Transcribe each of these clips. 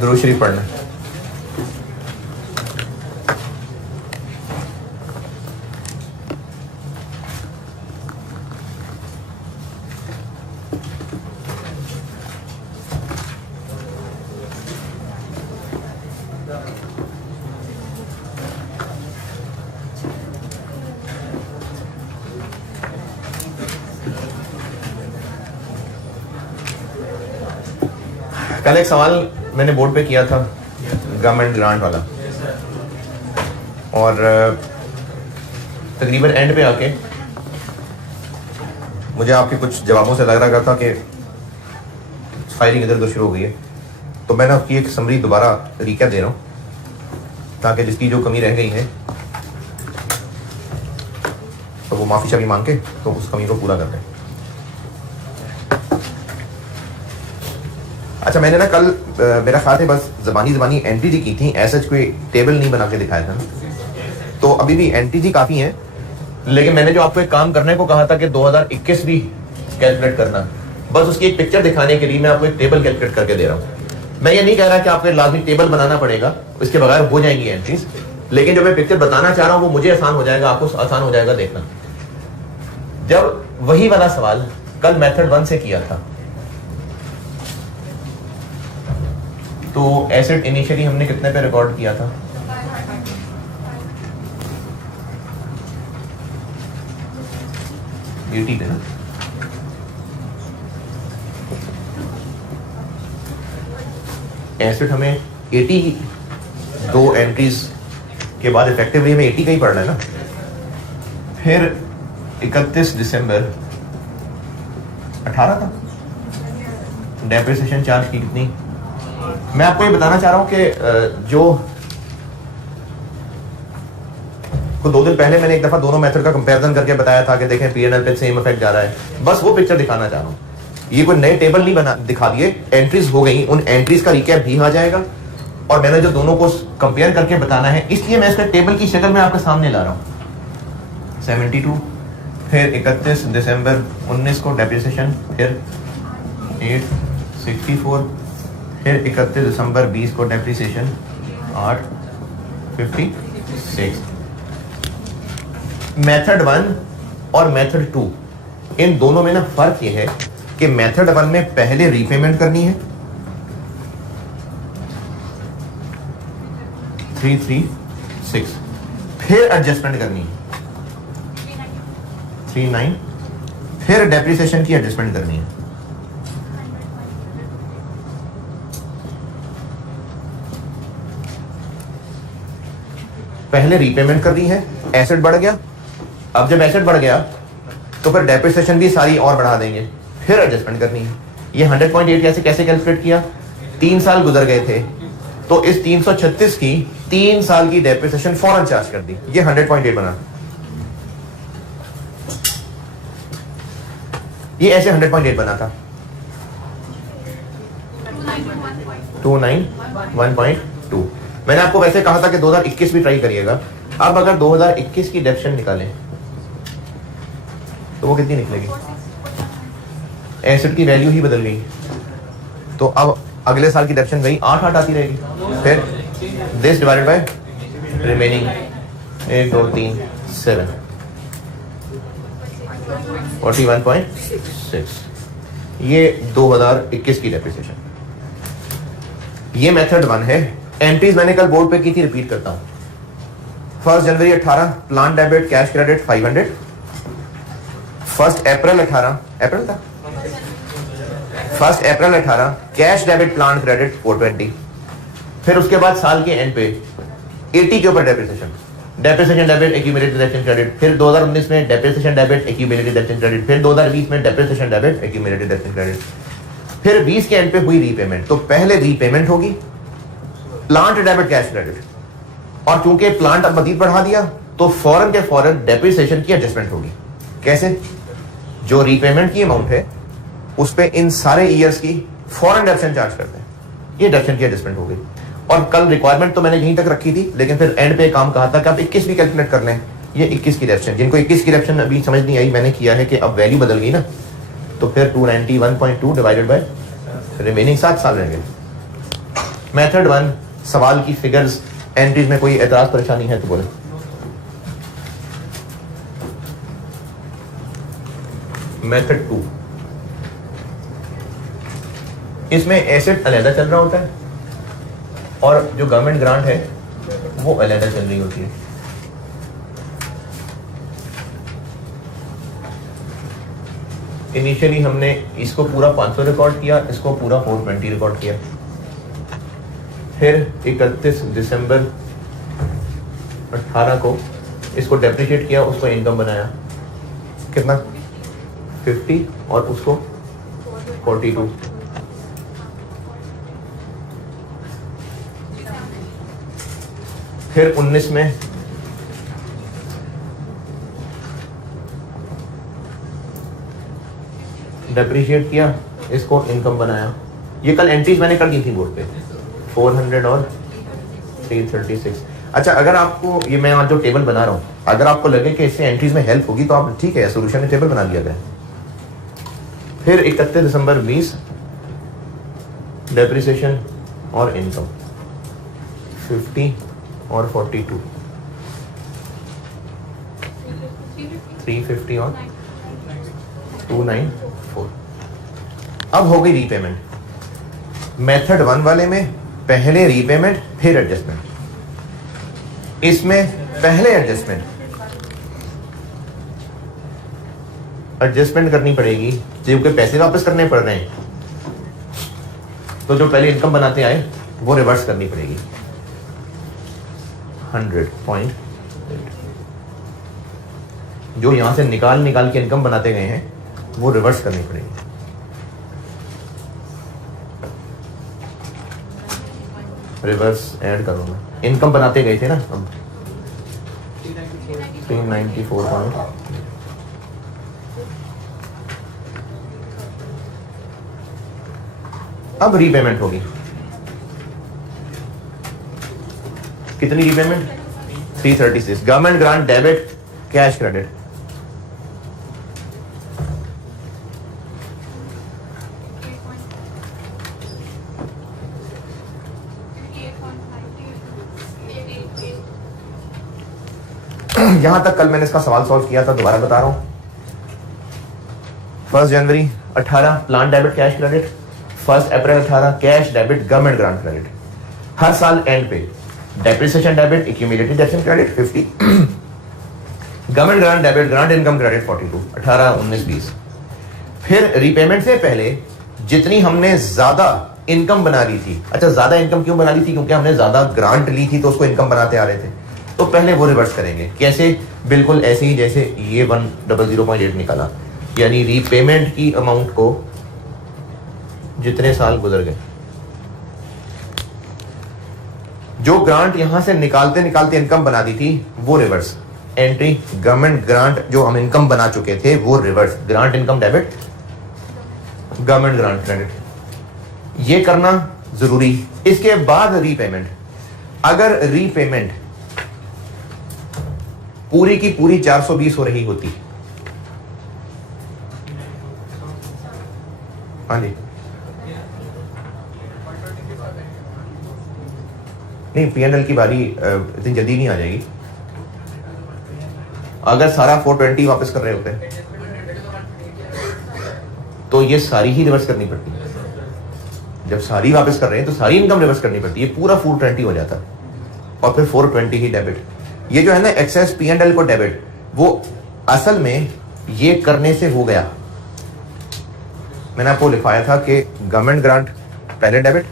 दुरूद शरीफ पढ़ना। कल एक सवाल मैंने बोर्ड पे किया था गवर्नमेंट ग्रांट वाला, और तकरीबन एंड पे आके मुझे आपके कुछ जवाबों से लग रहा था कि फायरिंग इधर उधर शुरू हो गई है। तो मैंने आपकी एक समरी दोबारा रिकैप दे रहा हूँ ताकि जिसकी जो कमी रह गई है तो वो माफ़ी शाफी मांग के तो उस कमी को पूरा कर दें। अच्छा, मैंने ना कल मेरा ख्याल है बस ज़बानी एंट्री की थी, ऐसा कोई टेबल नहीं बना के दिखाया था ना, तो अभी भी एंट्री काफ़ी है। लेकिन मैंने जो आपको एक काम करने को कहा था कि 2021 भी कैलकुलेट करना, बस उसकी एक पिक्चर दिखाने के लिए मैं आपको एक टेबल कैलकुलेट करके दे रहा हूँ। मैं ये नहीं कह रहा कि आपको लाजमी टेबल बनाना पड़ेगा, इसके बगैर हो जाएंगी एंट्रीज, लेकिन जो मैं पिक्चर बताना चाह रहा हूँ वो मुझे आसान हो जाएगा, आपको आसान हो जाएगा देखना। जब वही वाला सवाल कल मेथड 1 से किया था तो एसेट इनिशियली हमने कितने पे रिकॉर्ड किया था? एटी पे ना। एसेट हमें 80 दो एंट्रीज के बाद इफेक्टिवली हमें 80 का ही पढ़ना है ना। फिर 31 दिसंबर 18 था डेप्रिसिएशन चार्ज की कितनी? मैं आपको ये बताना चाह रहा हूं कि जो को 2 दिन पहले मैंने एक दफा दोनों मेथड का कंपैरिजन करके बताया था कि देखें पीएनएल पे सेम इफेक्ट जा रहा है, बस वो पिक्चर दिखाना चाह रहा हूं। ये कोई नए टेबल नहीं बना दिखा दिए, एंट्रीज हो गई, उन एंट्रीज का रिकैप भी आ जाएगा और मैंने जो दोनों को कंपेयर करके बताना है इसलिए मैं इसका टेबल की शक्ल में आपके सामने ला रहा हूं। 72, फिर 31 दिसंबर 19 को डेप्रिसिएशन, फिर 864, फिर 31 दिसंबर 20 को डेप्रिसिएशन 856। मेथड 1 और मेथड 2 इन दोनों में ना फर्क ये है कि मेथड 1 में पहले रीपेमेंट करनी है 336, फिर एडजस्टमेंट करनी है 39, फिर डेप्रिसिएशन की एडजस्टमेंट करनी है। पहले रीपेमेंट करनी है, एसेट बढ़ गया, अब जब एसेट बढ़ गया तो फिर डेप्रिसिएशन भी सारी और बढ़ा देंगे, फिर एडजस्टमेंट करनी है। ये 100.8 कैसे कैलकुलेट किया? 3 साल गुजर गए थे तो इस 336 की 3 साल की डेप्रिसिएशन फौरन चार्ज कर दी, ये 100.8 बना। ये ऐसे 100.8 बना था 291.2। मैंने आपको वैसे कहा था कि 2021 भी ट्राई करिएगा। अब अगर 2021 की डेप्शन निकालें तो वो कितनी निकलेगी? एसेट की वैल्यू ही बदल गई, तो अब अगले साल की डेप्शन वही 8 आती रहेगी, फिर दिस डिवाइडेड बाय रिमेनिंग 1 2 3 7 41.6। ये 2021 की डेप्रिसिएशन। ये मेथड 1 है। एंट्रीज मैंने कल बोर्ड पे की थी, रिपीट करता हूं। 1 January 18 plan debit cash credit 500। 1 April 18 अप्रैल था 1 April 18 cash debit plan credit 420। फिर उसके बाद साल के एंड पे 80 के ऊपर depreciation debit accumulated deduction credit, फिर 2019 में depreciation debit accumulated deduction credit, फिर 2020 में depreciation debit accumulated deduction credit, फिर 20 के एंड पे हुई रीपेमेंट। तो पहले रीपेमेंट होगी प्लांट डेबिट कैश क्रेडिट, और चूंकि प्लांट अब मजीद बढ़ा दिया तो फौरन के फौरन डेप्रिसिएशन की एडजस्टमेंट होगी। कैसे? जो रीपेमेंट की अमाउंट है उस पे इन सारे ईयर्स की फौरन डेप्शन चार्ज करते हैं, ये डेप्शन की एडजस्टमेंट हो गई। और कल रिक्वायरमेंट तो मैंने यहीं तक रखी थी, लेकिन फिर एंड पे काम कहा था कि आप 21 भी कैलकुलेट कर लें। ये 21 की डेप्शन, जिनको 21 की डेप्शन अभी समझ नहीं आई, मैंने किया है कि अब वैल्यू बदल गई ना, तो फिर 291.2 डिवाइडेड बाय रिमेनिंग 7 साल रहेंगे। मेथड 1 सवाल की फिगर्स एंट्रीज में कोई एतराज परेशानी है तो बोले। मेथड 2 इसमें एसेट अलहदा चल रहा होता है और जो गवर्नमेंट ग्रांट है वो अलहदा चल रही होती है। इनिशियली हमने इसको पूरा 500 रिकॉर्ड किया, इसको पूरा 420 रिकॉर्ड किया। फिर 31 दिसंबर 18 को इसको डेप्रिशिएट किया, उसको इनकम बनाया कितना 50 और उसको 42। फिर 19 में डेप्रिशिएट किया, इसको इनकम बनाया। ये कल एंट्रीज मैंने कर दी थी बोर्ड पे 400 और 336। अच्छा, अगर आपको ये मैं आज जो टेबल बना रहा हूँ, अगर आपको लगे कि इससे एंट्रीज में हेल्प होगी तो आप ठीक है, सोल्यूशन में टेबल बना लिया गया। फिर 31 दिसंबर 20 डेप्रिसिएशन और इनकम 50 और 42, 350 और 294। अब हो गई रीपेमेंट। मेथड 1 वाले में पहले रीपेमेंट फिर एडजस्टमेंट, इसमें पहले एडजस्टमेंट करनी पड़ेगी क्योंकि पैसे वापस करने पड़ रहे हैं, तो जो पहले इनकम बनाते आए वो रिवर्स करनी पड़ेगी 100.8। जो यहां से निकाल के इनकम बनाते गए हैं वो रिवर्स करनी पड़ेगी। रिवर्स ऐड करूंगा, इनकम बनाते गए थे ना हम 394 अब रीपेमेंट होगी। कितनी repayment 336। Government grant debit cash credit, यहां तक कल मैंने इसका सवाल सॉल्व किया था, दोबारा बता रहा हूं। 1 January 18 plan debit cash credit, 1 April 18 cash debit government grant credit. हर साल एंड पे depreciation debit, accumulated depreciation credit 50, government grant debit, grant income credit 42, 18, 19, 20। फिर रीपेमेंट से पहले जितनी हमने ज्यादा इनकम बना ली थी, अच्छा ज्यादा इनकम क्यों बना ली थी? क्योंकि हमने ज्यादा ग्रांट ली थी तो उसको इनकम बनाते आ रहे थे, तो पहले वो रिवर्स करेंगे। कैसे? बिल्कुल ऐसे ही जैसे ये 100.8 निकाला, यानी रीपेमेंट की अमाउंट को जितने साल गुजर गए, जो ग्रांट यहां से निकालते इनकम बना दी थी वो रिवर्स एंट्री। गवर्नमेंट ग्रांट जो हम इनकम बना चुके थे वो reverse, grant income debit, government grant credit, ये करना जरूरी। इसके बाद रीपेमेंट, अगर रीपेमेंट पूरी की पूरी 420 हो रही होती, हाँ जी, नहीं P&L की बारी इतनी जल्दी नहीं आ जाएगी। अगर सारा 420 वापस कर रहे होते तो ये सारी ही रिवर्स करनी पड़ती। जब सारी वापस कर रहे हैं तो सारी इनकम रिवर्स करनी पड़ती है, पूरा 420 हो जाता और फिर 420 ही डेबिट। ये जो है ना एक्सेस P&L को डेबिट, वो असल में ये करने से हो गया। मैंने आपको लिखाया था कि गवर्नमेंट ग्रांट पहले डेबिट,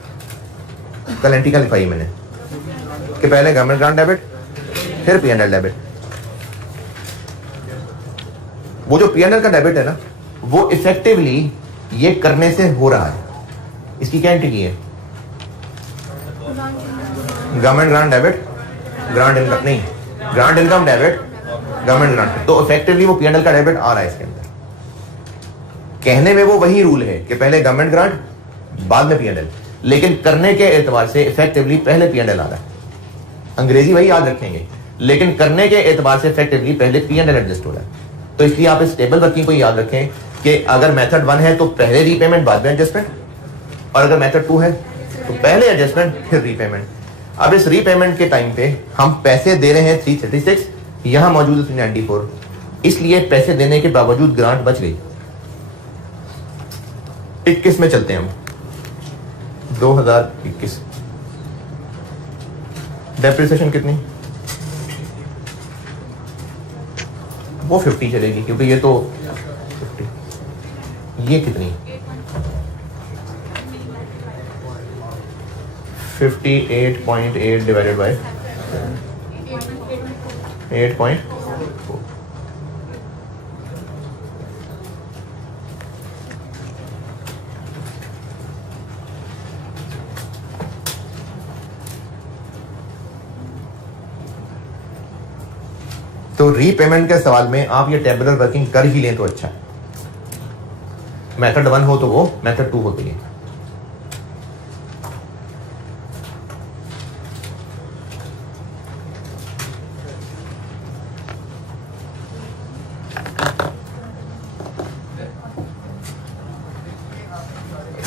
कल एंट्री का लिखाई मैंने कि पहले गवर्नमेंट ग्रांट डेबिट फिर P&L डेबिट। वो जो P&L का डेबिट है ना, वो इफेक्टिवली ये करने से हो रहा है। इसकी क्या एंट्री की है? Government grant debit, grant income नहीं, grant income debit, government grant, तो इफेक्टिवली वो P&L का डेबिट आ रहा है इसके अंदर। कहने में वो वही रूल है कि पहले गवर्नमेंट ग्रांट बाद में P&L, लेकिन करने के एतबार से इफेक्टिवली पहले P&L आ रहा है। अंग्रेजी वही याद रखेंगे, लेकिन करने के एतबार से इफेक्टिवली पहले P&L एडजस्ट हो रहा है। तो इसलिए आप इस टेबल वर्किंग को याद रखें कि अगर मेथड 1 है तो पहले रीपेमेंट बाद में एडजस्टमेंट, और अगर मेथड 2 है तो पहले एडजस्टमेंट फिर रीपेमेंट। अब इस रीपेमेंट के टाइम पे हम पैसे दे रहे हैं 336, यहां मौजूद है 394, इसलिए पैसे देने के बावजूद ग्रांट बच गई। 21 में चलते हैं हम, 2021 डेप्रिसिएशन कितनी, वो 50 चलेगी क्योंकि ये तो 50, ये कितनी 58.8 डिवाइडेड बाय 8.4। तो रीपेमेंट के सवाल में आप ये टेबुलर वर्किंग कर ही लें तो अच्छा है। मेथड 1 हो तो वो, मेथड 2 हो तो ये।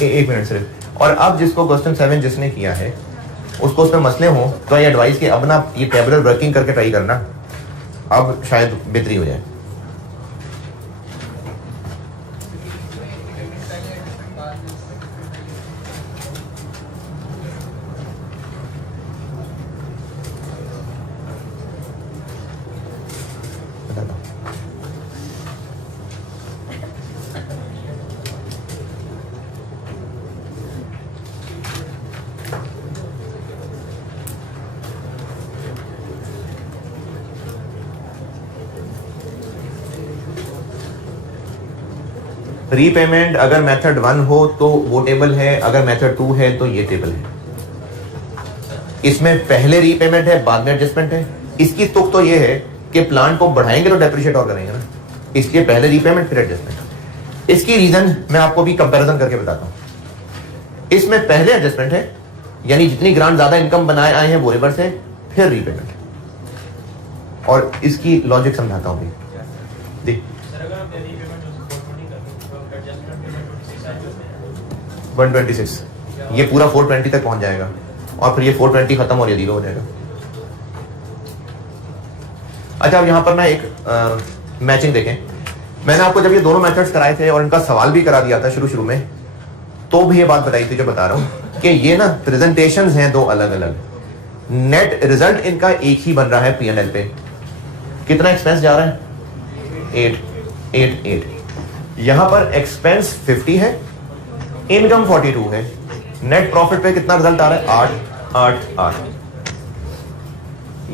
एक मिनट सिर्फ। और अब जिसको क्वेश्चन 7 जिसने किया है उसको उसमें मसले हो तो ये एडवाइस कि अब ना ये टेबुलर वर्किंग करके ट्राई करना, अब शायद बेहतरी हो जाए। रीपेमेंट अगर मेथड 1 हो तो वो टेबल है, अगर मेथड 2 है तो ये टेबल है। इसमें पहले रीपेमेंट है, बाद में एडजस्टमेंट है। इसकी तुक तो ये है कि प्लान को बढ़ाएंगे तो डेप्रिशिएट और करेंगे ना, इसलिए पहले रीपेमेंट फिर एडजस्टमेंट। इसकी रीजन मैं आपको भी कंपैरिजन करके बताता हूं। इसमें पहले एडजस्टमेंट है, यानी जितनी ग्रांट ज्यादा इनकम बनाए आए हैं वो रिवर्स है, फिर रीपेमेंट। और इसकी लॉजिक समझाता हूं। देख 126, ये पूरा 420 तक पहुंच जाएगा और फिर ये 420 खत्म और ये 0 हो जाएगा। अच्छा, अब यहां पर ना एक मैचिंग देखें। मैंने आपको जब ये दोनों मेथड्स कराए थे और इनका सवाल भी करा दिया था शुरू में, तो भी ये बात बताई थी जो बता रहा हूं कि ये ना प्रेजेंटेशंस हैं दो अलग अलग। नेट रिजल्ट इनका एक ही बन रहा है P&L पे। कितना एक्सपेंस जा रहा है 888। यहां पर एक्सपेंस 50 है, इनकम 42 है। नेट प्रॉफिट पे कितना रिजल्ट आ रहा है 888।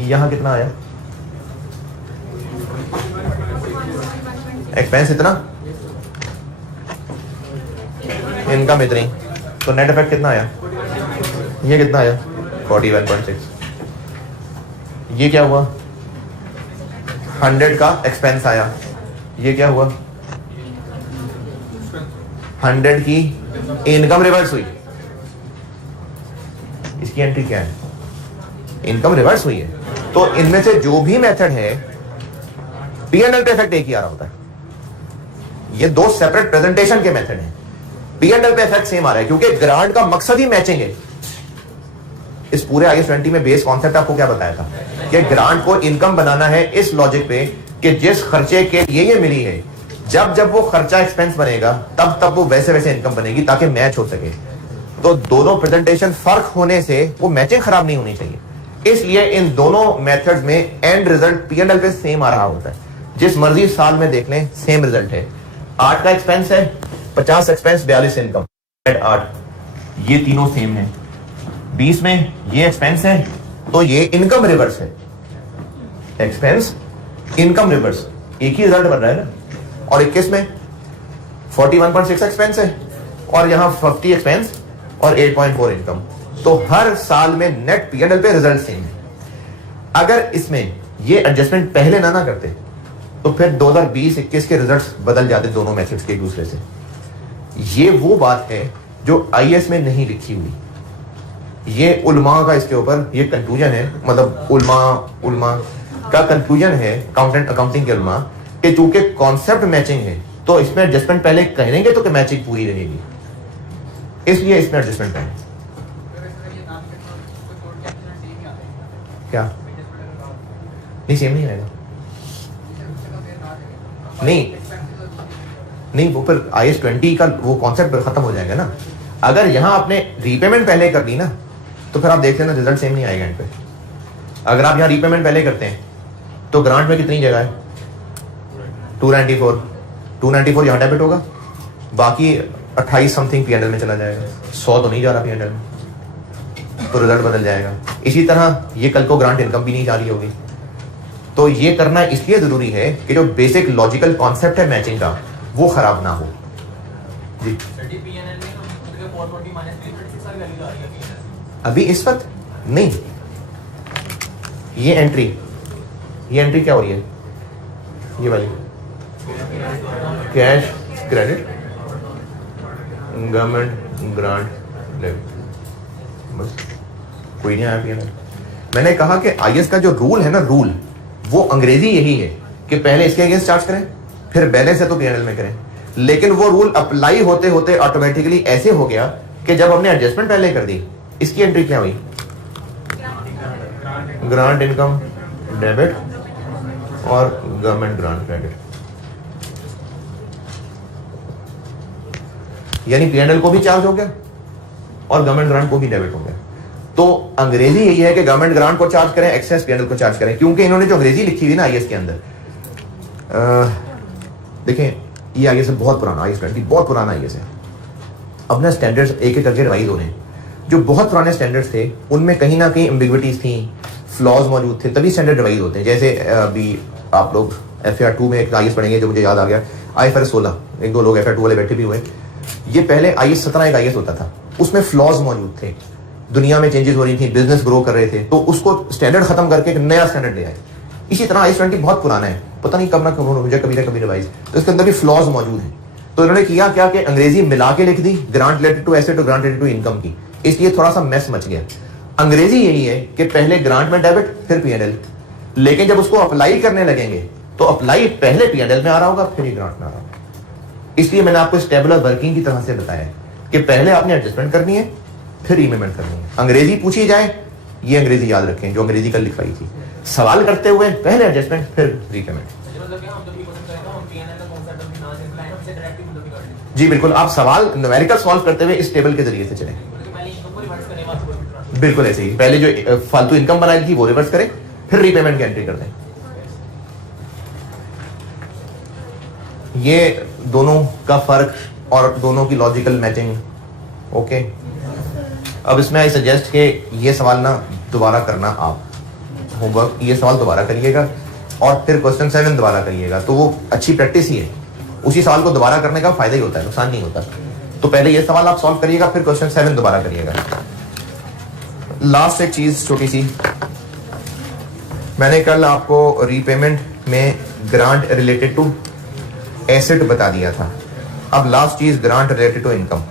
यहां कितना आया एक्सपेंस इतना, इनकम इतनी, तो नेट इफेक्ट कितना आया, ये कितना आया 41.6। ये क्या हुआ 100 का एक्सपेंस आया, ये क्या हुआ 100 की इनकम रिवर्स हुई। इसकी एंट्री क्या है, इनकम रिवर्स हुई है। तो इनमें से जो भी मेथड है P&L पे इफेक्ट एक ही आ रहा होता है। ये दो सेपरेट प्रेजेंटेशन के मेथड हैं, P&L पे इफेक्ट सेम आ रहा है क्योंकि ग्रांट का मकसद ही मैचिंग है। इस पूरे IAS 20 में बेस कॉन्सेप्ट आपको क्या बताया था कि ग्रांट को इनकम बनाना है इस लॉजिक पे कि जिस खर्चे के ये मिली है, जब जब वो खर्चा एक्सपेंस बनेगा तब तब वो वैसे वैसे इनकम बनेगी ताकि मैच हो सके। तो दोनों प्रेजेंटेशन फर्क होने से वो मैचिंग खराब नहीं होनी चाहिए, इसलिए इन दोनों मेथड्स में एंड रिजल्ट P&L पे सेम आ रहा होता है। जिस मर्जी साल में देख लें सेम रिजल्ट है। 8 का एक्सपेंस है, 50 एक्सपेंस, 42 इनकम, 8 ये तीनों सेम है। 20 में ये एक्सपेंस है तो ये इनकम रिवर्स है, एक्सपेंस इनकम रिवर्स, एक ही रिजल्ट बन रहा है ना। और 21 में 41.6 एक्सपेंस है और यहां 50 एक्सपेंस और 8.4 इनकम। तो हर साल में नेट P&L पे रिजल्ट सेम है। अगर इसमें ये एडजस्टमेंट पहले ना करते तो फिर 2020-21 के रिजल्ट्स बदल जाते दोनों मेथड्स के एक दूसरे से। ये वो बात है जो IAS में नहीं लिखी हुई। ये उलमा का इसके ऊपर ये कंक्लूजन है, मतलब उलमा का कंक्लूजन है, अकाउंटिंग के उलमा, कि चूंकि कॉन्सेप्ट मैचिंग है तो इसमें एडजस्टमेंट पहले कहेंगे तो कि मैचिंग पूरी रहेगी, इसलिए इसमें एडजस्टमेंट है। क्या नहीं, सेम नहीं आएगा। नहीं वो फिर IAS 20 का वो कॉन्सेप्ट खत्म हो जाएगा ना। अगर यहां आपने रीपेमेंट पहले कर ली ना तो फिर आप देख लेना रिजल्ट सेम नहीं आएगा एंड पे। अगर आप यहाँ रीपेमेंट पहले करते हैं तो ग्रांट में कितनी जगह है? 294 यहाँ डेबिट होगा, बाकी 28 समथिंग P&L में चला जाएगा। 100 तो नहीं जा रहा P&L में, तो रिजल्ट बदल जाएगा। इसी तरह ये कल को ग्रांट इनकम भी नहीं जा रही होगी। तो ये करना इसलिए जरूरी है कि जो बेसिक लॉजिकल कॉन्सेप्ट है मैचिंग का वो खराब ना हो जी। अभी इस वक्त नहीं, ये एंट्री क्या हो रही है? ये वाली cash credit government grant debit, बस कोई नहीं आया P&L। मैंने कहा कि IAS का जो रूल है ना, रूल वो अंग्रेजी यही है कि पहले इसके अगेंस्ट चार्ज करें, फिर बैलेंस है तो P&L में करें। लेकिन वो रूल अप्लाई होते होते ऑटोमेटिकली ऐसे हो गया कि जब हमने एडजस्टमेंट पहले कर दी, इसकी एंट्री क्या हुई? ग्रांट इनकम डेबिट और गवर्नमेंट ग्रांट क्रेडिट, यानी P&L को भी चार्ज हो गया और गवर्नमेंट ग्रांट को भी डेबिट हो गया। तो अंग्रेजी यही है कि गवर्नमेंट ग्रांट को चार्ज करें, एक्सेस P&L को चार्ज करें, क्योंकि इन्होंने जो अंग्रेजी लिखी हुई ना IAS के अंदर, देखें ये IAS है बहुत पुराना, IAS 20 बहुत पुराना IAS है। अब ना स्टैंडर्ड्स एक एक करके रिवाइज हो रहे हैं। जो बहुत पुराने स्टैंडर्ड्स थे उनमें कहीं ना कहीं एम्बिग्विटीज थी, फ्लॉज मौजूद थे, तभी स्टैंडर्ड रिवाइज होते हैं। जैसे अभी आप लोग FR 2 में एक IAS पढ़ेंगे जो मुझे याद आ गया, IFRS 16, एक दो लोग FR 2 वाले बैठे भी हुए। ये पहले IAS 17 एक IAS होता था, उसमें फ्लॉज मौजूद थे, दुनिया में चेंजेस हो रही थी, बिजनेस ग्रो कर रहे थे, तो उसको स्टैंडर्ड खत्म करके एक नया स्टैंडर्ड ले आए। इसी तरह IAS 20 बहुत पुराना है, पता नहीं कब ना कब मुझे कभी ना कभी रिवाइज, तो इसके अंदर भी फ्लॉज मौजूद हैं। तो इन्होंने किया क्या कि अंग्रेजी मिला के लिख दी, ग्रांट रिलेटेड टू एसेट और ग्रांट रिलेटेड टू इनकम की, इसलिए थोड़ा सा मैस मच गया। अंग्रेजी यही है कि पहले ग्रांट में डेबिट फिर P&L, लेकिन जब उसको अप्लाई करने लगेंगे तो अप्लाई पहले P&L में आ रहा होगा फिर ही ग्रांट में आ रहा होगा। इसलिए मैंने आपको स्टेबुलर वर्किंग की तरह से बताया कि पहले आपने एडजस्टमेंट करनी है फिर रीपेमेंट करनी है। अंग्रेजी पूछी जाए, ये अंग्रेजी याद रखें जो अंग्रेजी कल लिखवाई थी, सवाल करते हुए पहले एडजस्टमेंट फिर रीपेमेंट। जी बिल्कुल, आप सवाल न्यूमेरिकल सॉल्व करते हुए इस टेबल के जरिए से चलें, बिल्कुल ऐसे ही। पहले जो फालतू इनकम बनाई थी वो रिवर्स करें, फिर रीपेमेंट की एंट्री कर दें। ये दोनों का फर्क और दोनों की लॉजिकल मैचिंग। ओके, अब इसमें आई सजेस्ट कि ये सवाल ना दोबारा करना, आप होमवर्क ये सवाल दोबारा करिएगा और फिर क्वेश्चन 7 दोबारा करिएगा, तो वो अच्छी प्रैक्टिस ही है। उसी सवाल को दोबारा करने का फायदा ही होता है, नुकसान नहीं होता। तो पहले ये सवाल आप सॉल्व करिएगा, फिर क्वेश्चन 7 दोबारा करिएगा। लास्ट एक चीज छोटी सी, मैंने कल आपको रीपेमेंट में ग्रांट रिलेटेड टू एसेट बता दिया था। अब लास्ट चीज grant related to income.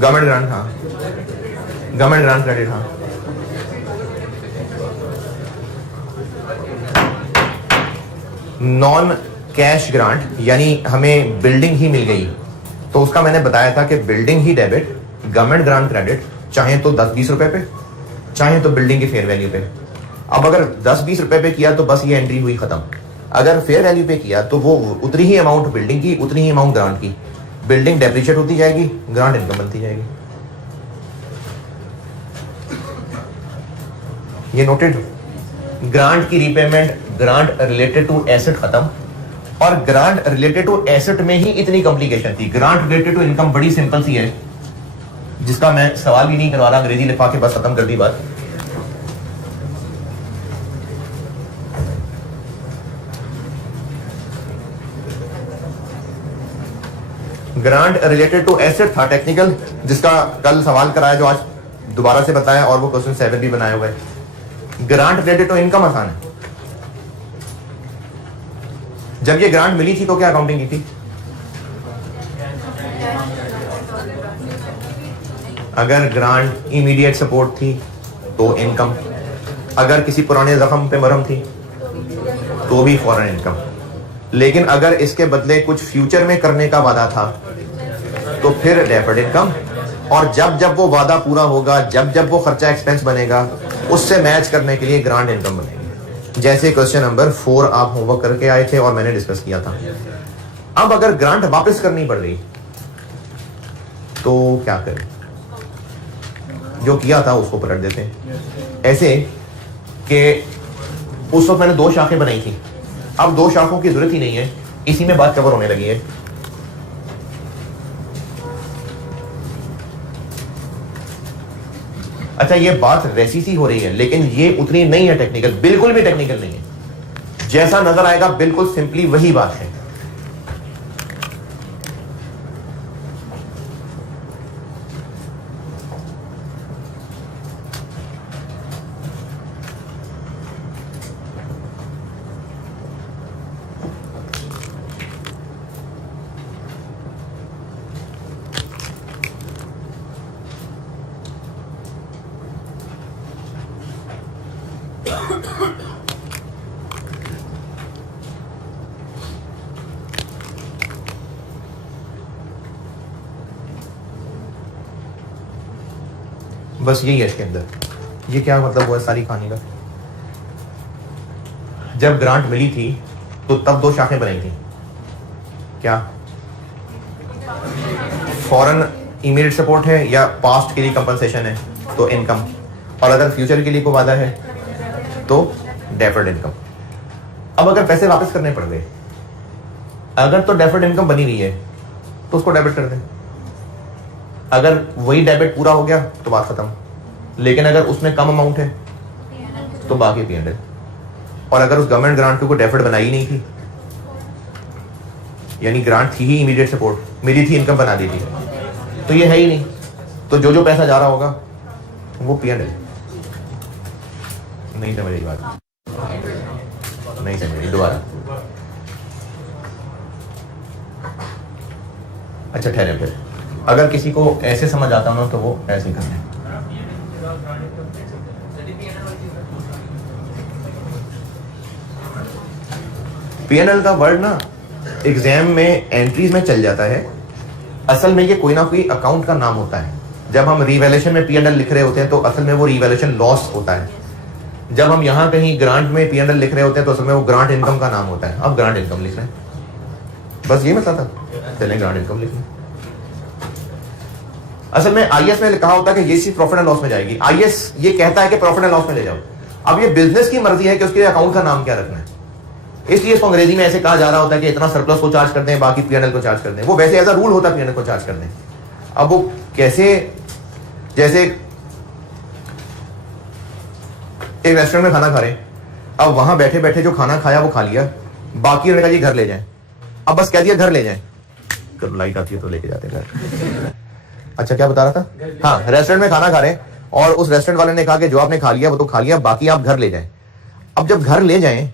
Government grant, हाँ गवर्नमेंट ग्रांट क्रेडिट, हाँ नॉन कैश ग्रांट, यानी हमें बिल्डिंग ही मिल गई तो उसका मैंने बताया था कि बिल्डिंग ही डेबिट, गवर्नमेंट ग्रांट क्रेडिट, चाहे तो 10-20 रुपए पे, चाहे तो बिल्डिंग की फेयर वैल्यू पे। अब अगर 10-20 रुपए पे किया तो बस ये एंट्री हुई खत्म। अगर फेयर वैल्यू पे किया तो वो उतनी ही अमाउंट बिल्डिंग की, उतनी ही अमाउंट ग्रांट की। बिल्डिंग डेप्रिशिएट होती जाएगी, ग्रांट इनकम बनती जाएगी। ये नोटेड। ग्रांट की repayment, grant related to asset खत्म, और ग्रांट रिलेटेड टू एसेट में ही इतनी कॉम्प्लिकेशन थी। ग्रांट रिलेटेड टू इनकम बड़ी सिंपल सी है, जिसका मैं सवाल भी नहीं करवा रहा, अंग्रेजी लिखवा के बस खत्म कर दी बात। ग्रांट रिलेटेड टू एसेट था टेक्निकल, जिसका कल सवाल कराया, जो आज दोबारा से बताया, और वो क्वेश्चन 7 भी बनाया हुआ है। ग्रांट रिलेटेड टू इनकम आसान है। जब ये ग्रांट मिली थी तो क्या अकाउंटिंग की थी? अगर ग्रांट इमीडिएट सपोर्ट थी तो इनकम, अगर किसी पुराने जख्म पे मरहम थी तो भी फौरन इनकम। लेकिन अगर इसके बदले कुछ फ्यूचर में करने का वादा था तो फिर डेफर्ड इनकम, और जब जब वो वादा पूरा होगा, जब जब वो खर्चा एक्सपेंस बनेगा, उससे मैच करने के लिए ग्रांट इनकम बनेगी। जैसे क्वेश्चन नंबर 4 आप होमवर्क करके आए थे और मैंने डिस्कस किया था। अब अगर ग्रांट वापस करनी पड़ रही तो क्या करें? जो किया था उसको पलट देते हैं। ऐसे कि उस वक्त मैंने 2 शाखें बनाई थी, अब 2 शाखों की जरूरत ही नहीं है, इसी में बात कवर होने लगी है। अच्छा, ये बात वैसी सी हो रही है, लेकिन ये उतनी नहीं है टेक्निकल, बिल्कुल भी टेक्निकल नहीं है। जैसा नजर आएगा बिल्कुल सिंपली वही बात है। बस यही है इसके अंदर। ये क्या मतलब हुआ सारी कहानी का? जब ग्रांट मिली थी तो तब 2 शाखें बनाई थी। क्या फॉरेन इमीडिएट सपोर्ट है या पास्ट के लिए कंपनसेशन है तो इनकम, और अगर फ्यूचर के लिए कोई वादा है तो डेफर्ड इनकम। अब अगर पैसे वापस करने पड़ गए, अगर तो डेफर्ड इनकम बनी हुई है तो उसको डेबिट कर दें। अगर वही डेबिट पूरा हो गया तो बात खत्म, लेकिन अगर उसमें कम अमाउंट है तो बाकी P&L। और अगर उस गवर्नमेंट ग्रांट को डेफर्ड बनाई नहीं थी, यानी ग्रांट थी ही इमीडिएट सपोर्ट, मिली थी, इनकम बना दी थी, तो ये है ही नहीं, तो जो जो पैसा जा रहा होगा वो P&L। नहीं समझ रही बात? नहीं समझ रही? दोबारा। अच्छा ठहरे, फिर अगर किसी को ऐसे समझ आता हो ना तो वो ऐसे करना है। P&L का वर्ड ना एग्जाम में एंट्रीज में चल जाता है, असल में ये कोई ना कोई अकाउंट का नाम होता है। जब हम रिवैल्यूएशन में P&L लिख रहे होते हैं तो असल में वो रिवैल्यूएशन लॉस होता है। जब हम यहाँ कहीं ग्रांट में P&L लिख रहे होते हैं तो असल में वो ग्रांट इनकम का नाम होता है। अब ग्रांट इनकम लिख रहे हैं, बस ये मतलब था, चलें ग्रांट इनकम लिख लें। असल में IS में कहा होता है कि ये चीज प्रॉफिट एंड लॉस में जाएगी। IS ये कहता है कि प्रॉफिट एंड लॉस में ले जाओ। अब ये बिजनेस की मर्जी है कि उसके अकाउंट का नाम क्या रखना है, इसलिए इसको अंग्रेजी में ऐसे कहा जा रहा होता है कि इतना सरप्लस को चार्ज कर दें, बाकी P&L को चार्ज कर दें। वो वैसे एज अ रूल होता है P&L को चार्ज कर दें। अब वो कैसे, जैसे एक रेस्टोरेंट में खाना खा रहे हैं, अब वहां बैठे बैठे जो खाना खाया वो खा लिया, बाकी उन्होंने कहा जी घर ले जाएं। अब बस कह दिया घर ले जाएं, कब लाइट आती है तो लेके जाते हैं घर। अच्छा क्या बता रहा था? हाँ, रेस्टोरेंट में खाना खा रहे हैं और उस रेस्टोरेंट वाले ने कहा कि जो आपने खा लिया वो तो खा लिया, बाकी आप घर ले जाएं। अब जब घर ले जाएं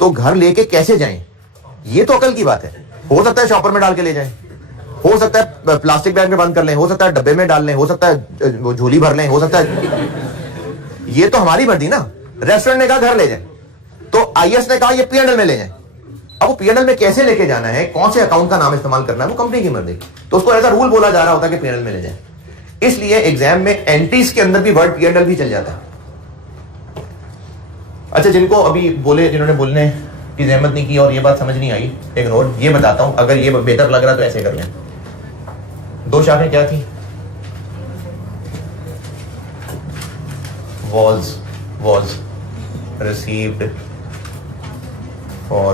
तो घर लेके कैसे जाएं, ये तो अकल की बात है। हो सकता है शॉपर में डाल के ले जाएं, हो सकता है प्लास्टिक बैग में बंद कर लें, हो सकता है डब्बे में डाल लें, हो सकता है झोली भर लें, हो सकता है, ये तो हमारी मर्जी ना। रेस्टोरेंट ने कहा घर ले जाएं, तो IS ने कहा ये P&L में ले जाएं। अब वो P&L में कैसे लेके जाना है, कौन से अकाउंट का नाम इस्तेमाल करना है, वो कंपनी की मर्जी। तो उसको ऐसा रूल बोला जा रहा होता है कि P&L में ले जाए। इसलिए एग्जाम में एंट्रीज के अंदर भी वर्ड P&L भी चल जाता है। अच्छा, जिनको अभी बोले, जिन्होंने बोलने की जहमत नहीं की और ये बात समझ नहीं आई, इग्नोर, ये बताता हूं, अगर ये बेहतर लग रहा तो ऐसे कर लें। दो शाखें क्या थी? was received for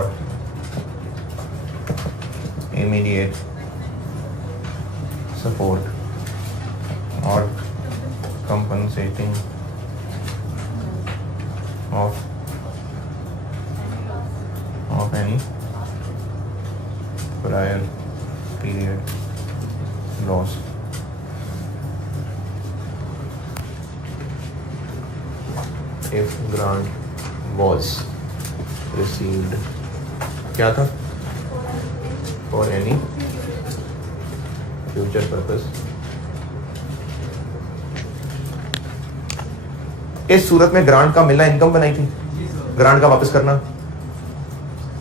immediate support or compensating of any prior period loss. If grant was received, क्या था? For any future purpose. इस सूरत में ग्रांट का मिलना इनकम बनाई थी, ग्रांट का वापस करना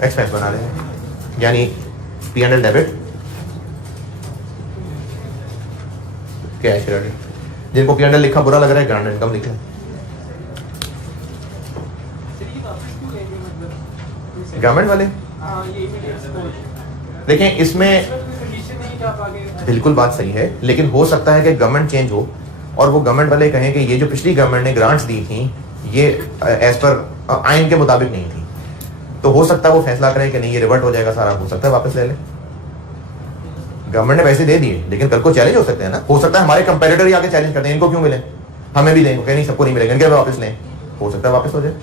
एक्सपेंस बना रहे हैं, यानी P&L डेबिट, कैश क्रेडिट। जिनको P&L लिखा बुरा लग रहा है, ग्रांट इनकम लिखा। गवर्नमेंट वाले देखें, इसमें बिल्कुल बात सही है, लेकिन हो सकता है कि गवर्नमेंट चेंज हो और वो गवर्नमेंट वाले कहें कि ये जो पिछली गवर्नमेंट ने ग्रांट्स दी थी ये एज पर आइन के मुताबिक नहीं थी, तो हो सकता है वो फैसला करें कि नहीं, ये रिवर्ट हो जाएगा सारा, हो सकता है वापस ले लें। गवर्नमेंट ने पैसे दे दिए, लेकिन कल को चैलेंज हो सकते हैं ना, हो सकता है हमारे कंपेटिटर ही आके चैलेंज करते हैं, इनको क्यों मिले, हमें भी देंगे, नहीं सबको नहीं मिलेगा, इनके वापस लें, हो सकता है वापस हो जाए।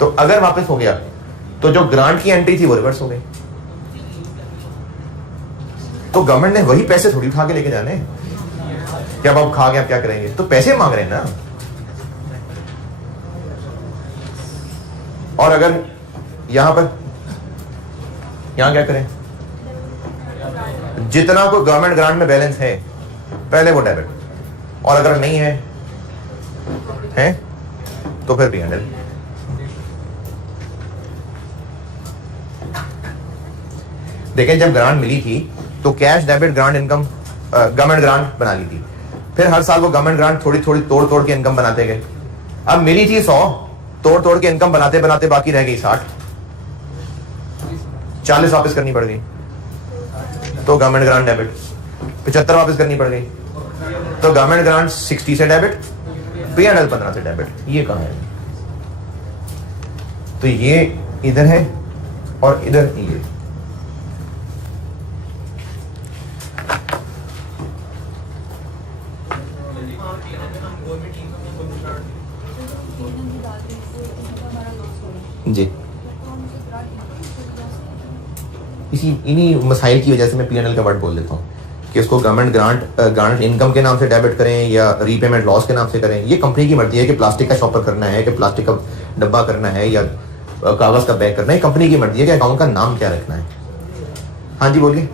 तो अगर वापस हो गया तो जो ग्रांट की एंट्री थी वो रिवर्स हो गई, तो गवर्नमेंट ने वही पैसे थोड़ी उठा के लेके जाने, क्या अब खा गया, क्या करेंगे, तो पैसे मांग रहे हैं ना। और अगर यहां क्या करें, जितना कोई गवर्नमेंट ग्रांट में बैलेंस है पहले वो डेबिट, और अगर नहीं है तो फिर P&L। देखें, जब ग्रांट मिली थी तो cash debit grant income government grant बना ली थी, फिर हर साल वो गवर्नमेंट ग्रांट थोड़ी थोड़ी तोड़ के इनकम बनाते गए। अब मिली थी 100, तोड़ के इनकम बनाते बनाते बाकी रह गई 60, 40 वापस करनी पड़ गई, तो गवर्नमेंट ग्रांट डेबिट। 75 वापस करनी पड़ गई, तो गवर्नमेंट ग्रांट 60 से डेबिट, P&L 15 से डेबिट। ये कहां है? तो ये इधर है और इधर ये। जी, इन्हीं मसाइल की वजह से मैं P&L का वर्ड बोल देता हूँ कि उसको गवर्नमेंट ग्रांट इनकम के नाम से डेबिट करें या रीपेमेंट लॉस के नाम से करें, ये कंपनी की मर्जी है कि प्लास्टिक का शॉपर करना है, कि प्लास्टिक का डब्बा करना है या कागज का बैग करना है, कंपनी की मर्जी है कि अकाउंट का नाम क्या रखना है। हाँ जी बोलिए।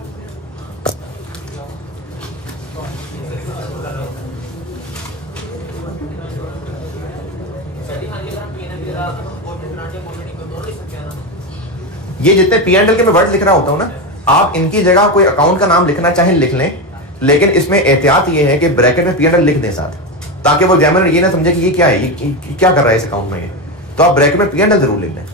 ये जितने P&L के मैं वर्ड लिख रहा होता हूं ना, आप इनकी जगह कोई अकाउंट का नाम लिखना चाहें लिख लें, लेकिन इसमें एहतियात ये है कि ब्रैकेट में P&L लिख दें साथ, ताकि वो एग्जामिनर ये ना समझे कि ये क्या है, ये क्या कर रहा है इस अकाउंट में, तो आप ब्रैकेट में P&L जरूर लिख लें।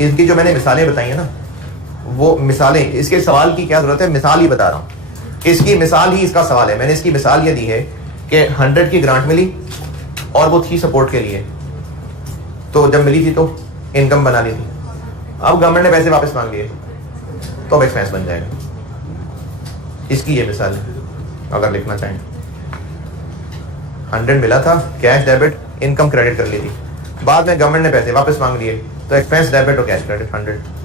इनकी जो मैंने मिसालें बताई है ना, वो मिसालें, इसके सवाल की क्या जरूरत है, मिसाल ही बता रहा हूं, इसकी मिसाल ही इसका सवाल है। मैंने इसकी मिसाल ये दी है कि 100 की ग्रांट मिली और वो थी सपोर्ट के लिए, तो जब मिली थी तो इनकम बना ली थी, अब गवर्नमेंट ने पैसे वापस मांग लिए तो अब एक्सपेंस बन जाएगा। इसकी ये मिसाल है, अगर लिखना चाहें। 100 मिला था, कैश डेबिट, इनकम क्रेडिट कर ली थी, बाद में गवर्नमेंट ने पैसे वापस मांग लिए, तो एक्सपेंस डेबिट और कैश क्रेडिट 100।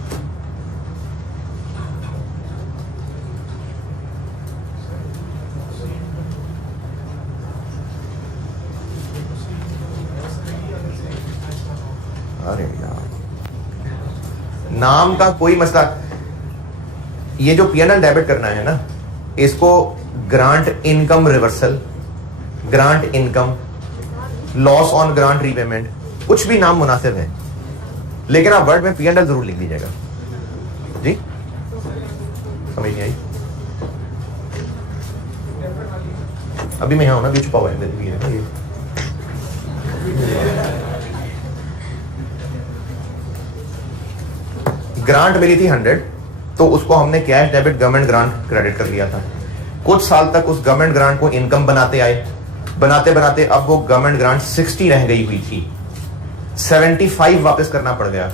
अरे यार, नाम का कोई मसला, ये जो P&L डेबिट करना है ना, इसको grant income reversal, grant income, loss on grant repayment, कुछ भी नाम मुनासिब है, लेकिन आप वर्ड में P&L जरूर लिख दीजिएगा जी। समझ नहीं आई। अभी मैं यहाँ हूँ ना, अभी छुपा हुआ है ये। ग्रांट मिली थी 100, तो उसको हमने cash debit government grant credit कर लिया था। कुछ साल तक उस गवर्नमेंट ग्रांट को इनकम बनाते आए, बनाते बनाते अब वो गवर्नमेंट ग्रांट 60 रह गई हुई थी, 75 वापस करना पड़ गया।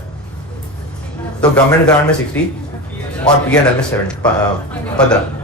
तो गवर्नमेंट ग्रांट में 60 और P&L में 15।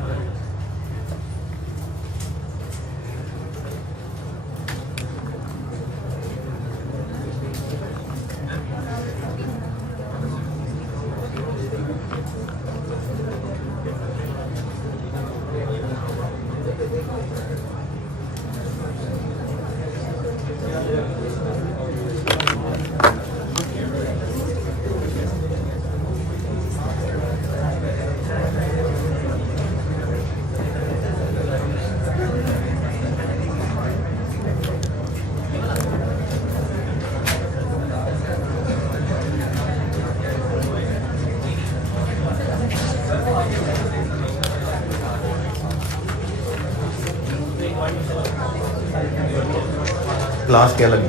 क्लास के अलग,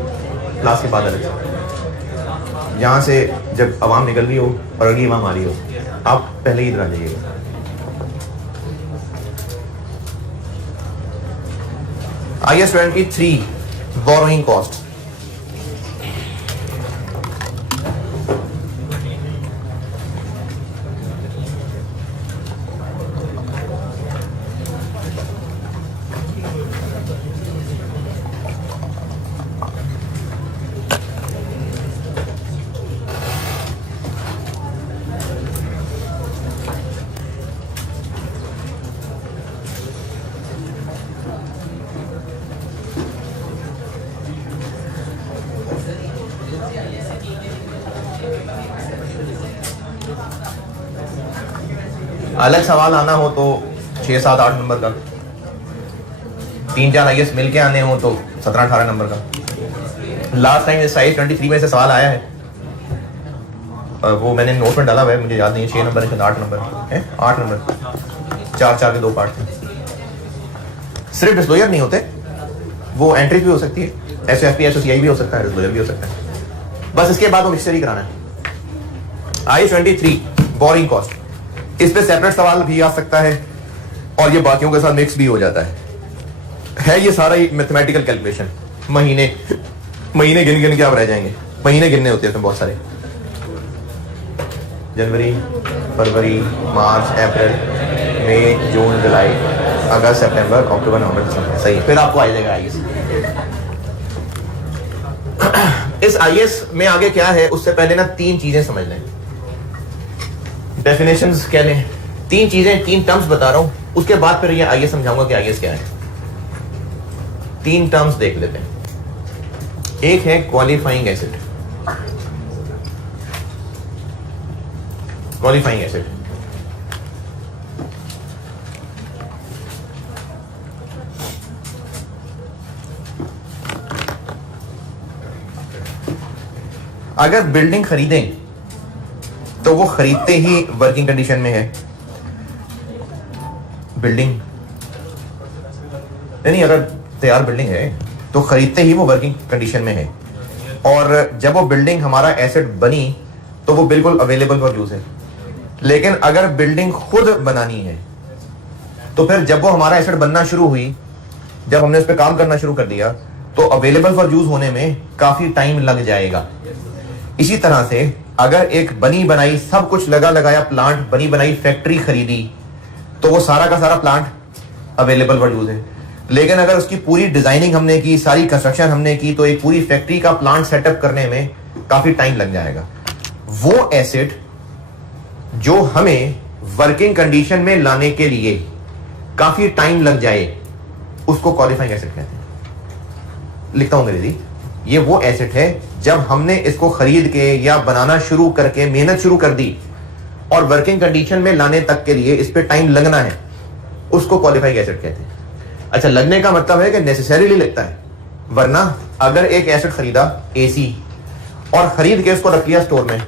क्लास के बाद अलग, यहाँ से जब आवाम निकल रही हो और अगली आवाम आ रही हो, आप पहले ही इधर आ जाइएगा। IAS 23 borrowing cost. अलग सवाल आना हो तो 6, 7, 8 नंबर का, 3-4 IAS मिलके आने हो तो 17, 18 नंबर का। लास्ट टाइम IAS 23 में से सवाल आया है, वो मैंने नोट में डाला हुआ है, मुझे याद नहीं है 6 नंबर है 8 नंबर है, 8 नंबर, 4 के 2 पार्ट थे। सिर्फ डिस्क्लोजर नहीं होते, वो एंट्री भी हो सकती है, SFP SOCI भी हो सकता है, डिस्क्लोजर भी हो सकता है। बस इसके बाद वो मिक्सचर ही कराना है। IAS 23 बोरिंग कॉस्ट, इस पे सेपरेट सवाल भी आ सकता है और ये बाकियों के साथ मिक्स भी हो जाता है ये सारा ही मैथमेटिकल कैलकुलेशन। महीने गिन के आप रह जाएंगे, महीने गिनने होते हैं बहुत सारे, जनवरी, फरवरी, मार्च, अप्रैल, मई, जून, जुलाई, अगस्त, सितंबर, अक्टूबर, नवंबर, दिसंबर। सही, फिर आपको आ जाएगा IAS। इस IAS में आगे क्या है उससे पहले ना 3 चीजें समझ लें, डेफिनेशंस कह लें, 3 चीजें, 3 टर्म्स बता रहा हूं, उसके बाद फिर ये IAS समझाऊंगा कि IAS क्या है। 3 टर्म्स देख लेते हैं। एक है क्वालिफाइंग एसिड। क्वालिफाइंग एसिड अगर बिल्डिंग खरीदें तो वो खरीदते ही वर्किंग कंडीशन में है। बिल्डिंग नहीं, अगर तैयार बिल्डिंग है तो खरीदते ही वो वर्किंग कंडीशन में है, और जब वो बिल्डिंग हमारा एसेट बनी तो वो बिल्कुल अवेलेबल फॉर यूज है। लेकिन अगर बिल्डिंग खुद बनानी है तो फिर जब वो हमारा एसेट बनना शुरू हुई, जब हमने उस पर काम करना शुरू कर दिया, तो अवेलेबल फॉर यूज होने में काफी टाइम लग जाएगा। इसी तरह से अगर एक बनी बनाई सब कुछ लगा लगाया प्लांट, बनी बनाई फैक्ट्री खरीदी, तो वो सारा का सारा प्लांट अवेलेबल फॉर यूज है। लेकिन अगर उसकी पूरी डिजाइनिंग हमने की, सारी कंस्ट्रक्शन हमने की, तो एक पूरी फैक्ट्री का प्लांट सेटअप करने में काफी टाइम लग जाएगा। वो एसेट जो हमें वर्किंग कंडीशन में लाने के लिए काफी टाइम लग जाए, उसको क्वालिफाइंग एसेट कहते हैं। लिखता हूं अंग्रेजी, ये वो एसेट है जब हमने इसको खरीद के या बनाना शुरू करके मेहनत शुरू कर दी और वर्किंग कंडीशन में लाने तक के लिए इस पे टाइम लगना है, उसको क्वालिफाइंग एसेट कहते हैं। अच्छा, लगने का मतलब है कि नेसेसरीली लगता है, वरना अगर एक एसेट खरीदा AC और खरीद के उसको रख लिया स्टोर में,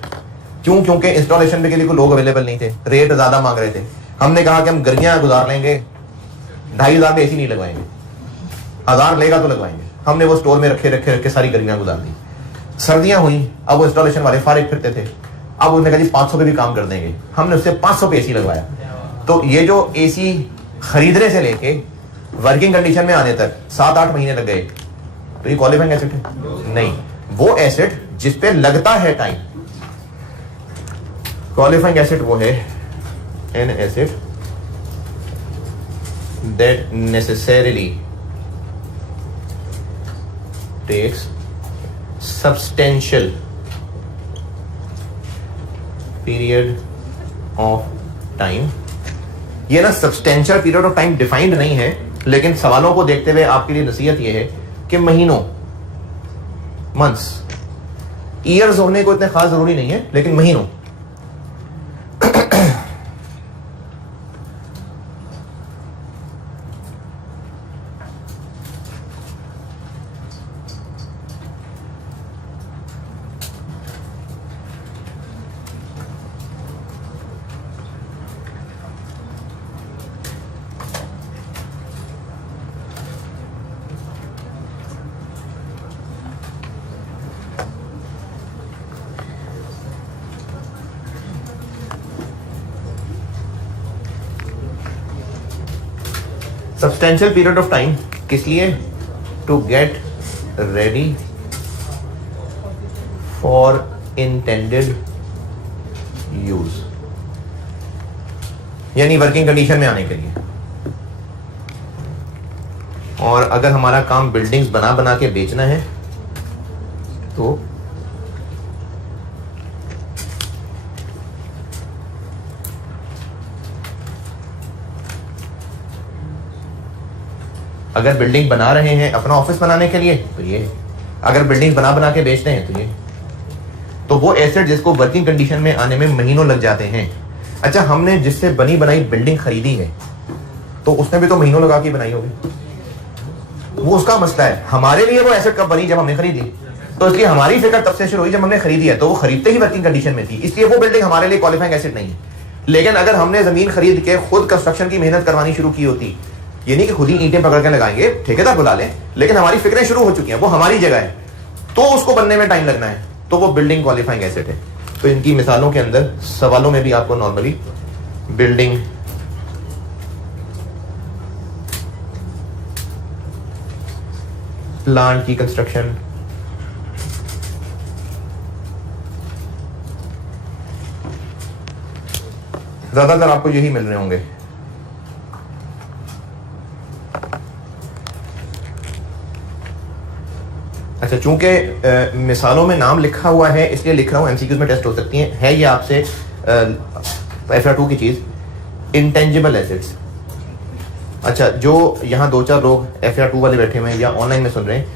क्योंकि इंस्टॉलेशन के लिए कोई लोग अवेलेबल नहीं थे, रेट ज्यादा मांग रहे थे, हमने कहा कि हम गर्मियां गुजार लेंगे, 2,500 में एसी नहीं लगवाएंगे, 1000 लेगा तो लगवाएंगे। हमने वो स्टोर में रखे रखे रखे सारी गर्मियां गुजार दी। सर्दियां हुई, अब वो इंस्टॉलेशन वाले फारिग फिरते थे, अब उन्होंने कहा जी 500 पे भी काम कर देंगे, हमने उससे 500 पे एसी लगवाया। तो ये जो एसी खरीदने से लेके वर्किंग कंडीशन में आने तक 7-8 महीने लग गए, तो ये क्वालिफाइंग एसेट है? नहीं, वो एसेट जिस पे लगता है टाइम। क्वालिफाइंग एसेट वो है an asset that necessarily takes substantial period of time. ये ना substantial period of time defined नहीं है, लेकिन सवालों को देखते हुए आपके लिए नसीहत यह है कि महीनों, मंथ्स, ईयर्स होने को इतने खास जरूरी नहीं है, लेकिन महीनों। सब्सटेंशियल पीरियड ऑफ टाइम किस लिए? To get ready for intended use, यानी वर्किंग कंडीशन में आने के लिए। और अगर हमारा काम बिल्डिंग्स बना बना के बेचना है तो अगर बिल्डिंग बना रहे हैं अपना ऑफिस बनाने के लिए तो ये, अगर बिल्डिंग बना बना के बेचते हैं तो ये, तो वो एसेट जिसको वर्किंग कंडीशन में आने में महीनों लग जाते हैं। अच्छा, हमने जिससे बनी बनाई बिल्डिंग खरीदी है तो उसने भी तो महीनों लगा के बनाई होगी, वो उसका मसला है। हमारे लिए वो एसेट कब बनी? जब हमने खरीदी। तो इसलिए हमारी फिक्र तब से शुरू हुई जब हमने खरीदी है, तो वो खरीदते ही वर्किंग कंडीशन में थी, इसलिए वो बिल्डिंग हमारे लिए क्वालिफाइंग एसेट नहीं है। लेकिन अगर हमने जमीन खरीद के खुद कंस्ट्रक्शन की मेहनत करवानी शुरू की होती, ये नहीं कि खुद ही ईंटें पकड़ के लगाएंगे, ठेकेदार बुला लें, लेकिन हमारी फिक्रें शुरू हो चुकी हैं, वो हमारी जगह है, तो उसको बनने में टाइम लगना है, तो वो बिल्डिंग क्वालिफाइंग एसेट है। तो इनकी मिसालों के अंदर सवालों में भी आपको नॉर्मली बिल्डिंग, प्लांट की कंस्ट्रक्शन, ज्यादातर आपको यही मिल रहे होंगे। अच्छा, चूंकि मिसालों में नाम लिखा हुआ है इसलिए लिख रहा हूं, एमसीक्यूज में टेस्ट हो सकती है ये आपसे FR2 की चीज, इंटेंजिबल एसेट्स। अच्छा, जो यहाँ 2-4 लोग FR2 वाले बैठे हुए हैं या ऑनलाइन में सुन रहे हैं,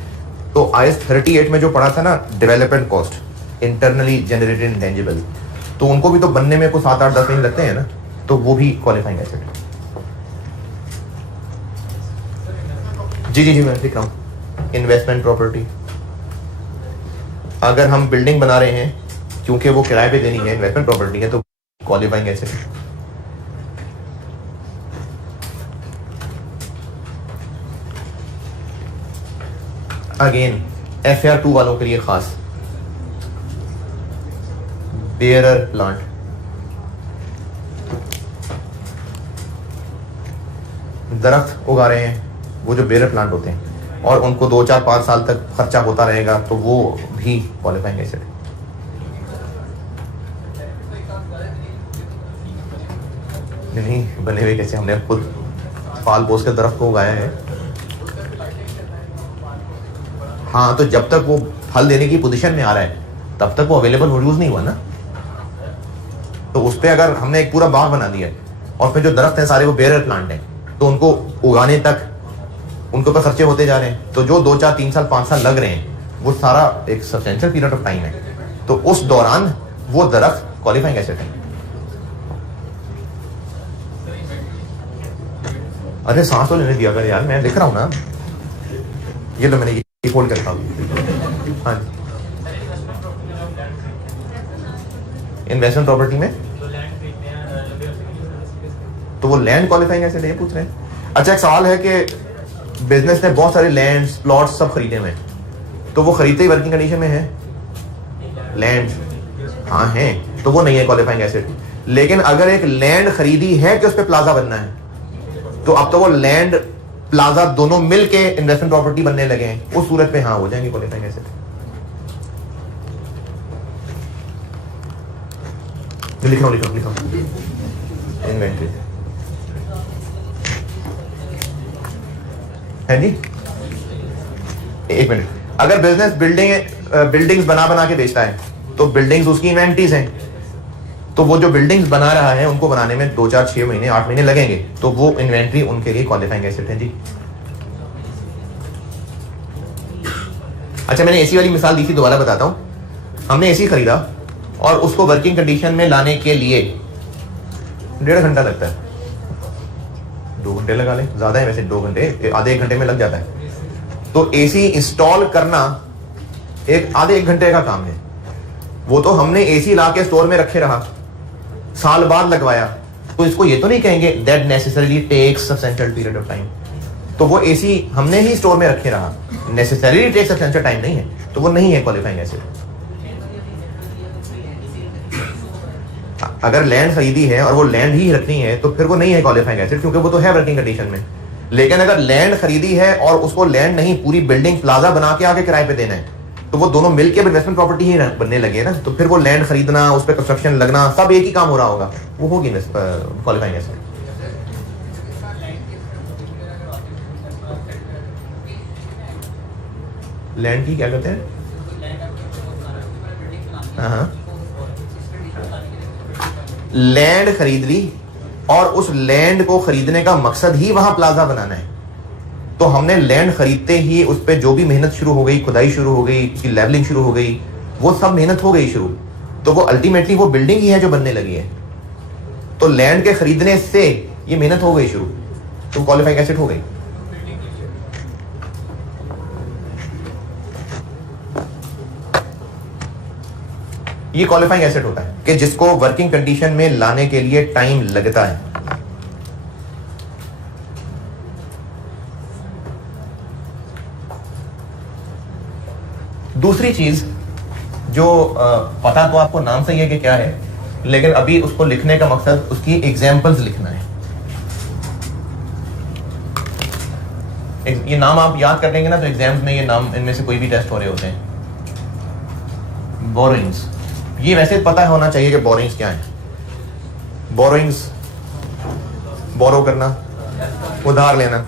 तो IS 38 में जो पढ़ा था ना, development cost, internally generated intangible, तो उनको भी तो बनने में कुछ 7-8-10 दिन लगते हैं ना, तो वो भी क्वालिफाइंग एसेट है। जी जी जी, मैं लिख रहा हूँ। इन्वेस्टमेंट प्रॉपर्टी, अगर हम बिल्डिंग बना रहे हैं क्योंकि वो किराए पे देनी है, इन्वेस्टमेंट प्रॉपर्टी है, तो क्वालिफाइंग एसेट है। अगेन FR2 वालों के लिए खास, बेयरर प्लांट, दरख्त उगा रहे हैं, वो जो बेयरर प्लांट होते हैं, और उनको 2-4-5 साल तक खर्चा होता रहेगा, तो वो भी क्वालिफाइंग एसेट है। नहीं बने हुए कैसे, हमने खुद पाल पोस के दरख्त को उगाया है। हाँ, तो जब तक वो फल देने की पोजीशन में आ रहा है तब तक वो अवेलेबल यूज नहीं हुआ ना, तो उस पर अगर हमने एक पूरा बाग बना दिया है और फिर जो दरख्त हैं सारे वो बेयरर प्लांट हैं, तो उनको उगाने तक उनके ऊपर खर्चे होते जा रहे हैं, तो जो 2-4-3 साल 5 साल लग रहे हैं वो सारा एक सब्सटेंशियल पीरियड ऑफ टाइम है, तो उस दौरान वो दरख्त क्वालिफाइंग एसेट है। अरे सांस तो लेने दिया कर यार, मैं लिख रहा हूं ना। ये लो, मैंने ये फोल्ड करता हूं। हाँ जी, इन्वेस्टमेंट प्रॉपर्टी में तो वो लैंड क्वालिफाइंग एसेट है, पूछ रहे हैं। अच्छा, एक सवाल है कि बिजनेस ने बहुत सारे लैंड प्लॉट्स सब खरीदे हुए हैं, तो वो खरीदते ही वर्किंग कंडीशन में है लैंड? हाँ है, तो वो नहीं है क्वालिफाइंग एसेट। लेकिन अगर एक लैंड खरीदी है कि उस पर प्लाजा बनना है, तो अब तो वो लैंड प्लाजा दोनों मिल के इन्वेस्टमेंट प्रॉपर्टी बनने लगे हैं, उस सूरत पे हाँ हो जाएंगे क्वालिफाइंग एसेट। लिखो लिखो लिखो, इन्वेंट्री है जी। एक मिनट, अगर बिजनेस बिल्डिंग्स बना के बेचता है तो बिल्डिंग्स उसकी इन्वेंट्रीज हैं, तो वो जो बिल्डिंग्स बना रहा है उनको बनाने में 2, 4, 6 महीने 8 महीने लगेंगे, तो वो इन्वेंट्री उनके लिए क्वालिफाइंग एसेट है जी। अच्छा, मैंने एसी वाली मिसाल दी थी, दोबारा बताता हूं। हमने एसी खरीदा और उसको वर्किंग कंडीशन में लाने के लिए 1.5 घंटा लगता है, 2 घंटे लगा लें, ज्यादा है वैसे 2 घंटे, आधे 1 घंटे में लग जाता है। तो एसी इंस्टॉल करना आधे 1 घंटे का काम है। वो तो हमने एसी ला के स्टोर में रखे रहा, साल बाद लगवाया, तो इसको ये तो नहीं कहेंगे that necessarily takes substantial period of time. तो वो एसी हमने ही स्टोर में रखे रहा, नेसेसरीली टेक्स सब्सटेंशियल टाइम नहीं है, तो वो नहीं है क्वालिफाइंग एसेट। अगर लैंड खरीदी है और वो लैंड ही रखनी है तो फिर वो नहीं है क्वालिफाइंग एसेट, क्योंकि वो तो है वर्किंग कंडीशन में। लेकिन अगर लैंड खरीदी है और उसको लैंड नहीं, पूरी बिल्डिंग प्लाजा बना के आगे किराए पे देना है, तो वो दोनों मिलकर इन्वेस्टमेंट प्रॉपर्टी ही बनने लगे ना, तो फिर वो लैंड खरीदना, उस पर कंस्ट्रक्शन लगना, सब एक ही काम हो रहा होगा, वो होगी क्वालिफाइंग एसेट। लैंड की क्या करते हैं? हाँ, लैंड खरीद ली और उस लैंड को खरीदने का मकसद ही वहां प्लाजा बनाना है, तो हमने लैंड खरीदते ही उस पर जो भी मेहनत शुरू हो गई, खुदाई शुरू हो गई, उसकी लेवलिंग शुरू हो गई, वो सब मेहनत हो गई शुरू, तो वो अल्टीमेटली वो बिल्डिंग ही है जो बनने लगी है। तो लैंड के खरीदने से ये मेहनत हो गई शुरू, तो क्वालिफाइंग एसेट हो गई। ये क्वालिफाइंग एसेट होता है कि जिसको वर्किंग कंडीशन में लाने के लिए टाइम लगता है। दूसरी चीज जो पता तो आपको नाम से ही है कि क्या है, लेकिन अभी उसको लिखने का मकसद उसकी एग्जाम्पल्स लिखना है। ये नाम आप याद कर लेंगे ना, तो एग्जाम्स में ये नाम, इनमें से कोई भी टेस्ट हो रहे होते हैं। बोरोइंग्स, ये वैसे पता होना चाहिए कि बोरोइंग्स क्या है। बोरोइंग्स, बोरो करना, उधार लेना,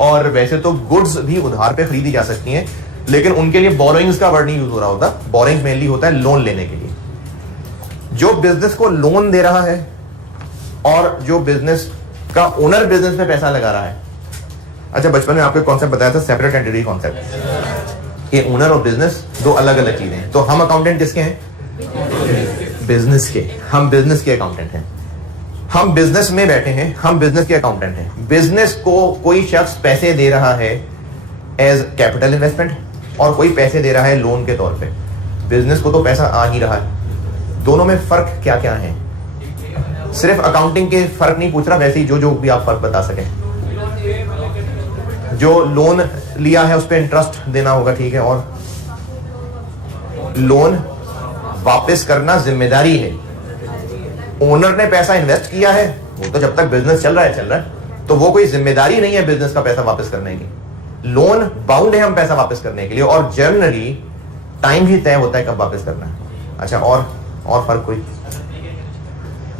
और वैसे तो गुड्स भी उधार पे खरीदी जा सकती हैं, लेकिन उनके लिए बोरोइंग्स का वर्ड नहीं यूज हो रहा होता। बोरोइंग्स मेनली होता है लोन लेने के लिए। जो बिजनेस को लोन दे रहा है और जो बिजनेस का ओनर बिजनेस में पैसा लगा रहा है। अच्छा, बचपन में आपको कॉन्सेप्ट बताया था, सेपरेट एंटिटी कॉन्सेप्ट, कि ओनर और बिजनेस दो अलग अलग चीजें हैं। तो हम अकाउंटेंट किसके हैं? बिजनेस के। हम बिजनेस के अकाउंटेंट हैं, हम बिजनेस में बैठे हैं, हम बिजनेस के अकाउंटेंट हैं। बिजनेस को कोई शख्स पैसे दे रहा है एज कैपिटल इन्वेस्टमेंट और कोई पैसे दे रहा है लोन के तौर पे। बिजनेस को तो पैसा आ ही रहा है। दोनों में फर्क क्या क्या है? सिर्फ अकाउंटिंग के फर्क नहीं पूछ रहा, वैसे ही जो भी आप फर्क बता सकें। जो लोन लिया है उस पर इंटरेस्ट देना होगा, ठीक है, और लोन वापस करना जिम्मेदारी है। ओनर ने पैसा इन्वेस्ट किया है, वो तो जब तक बिजनेस चल रहा है, तो वो कोई जिम्मेदारी नहीं है बिजनेस का पैसा वापस करने की। लोन बाउंड है हम पैसा वापस करने के लिए, और जनरली टाइम ही तय होता है कब वापस करना है। अच्छा, और फर्क कोई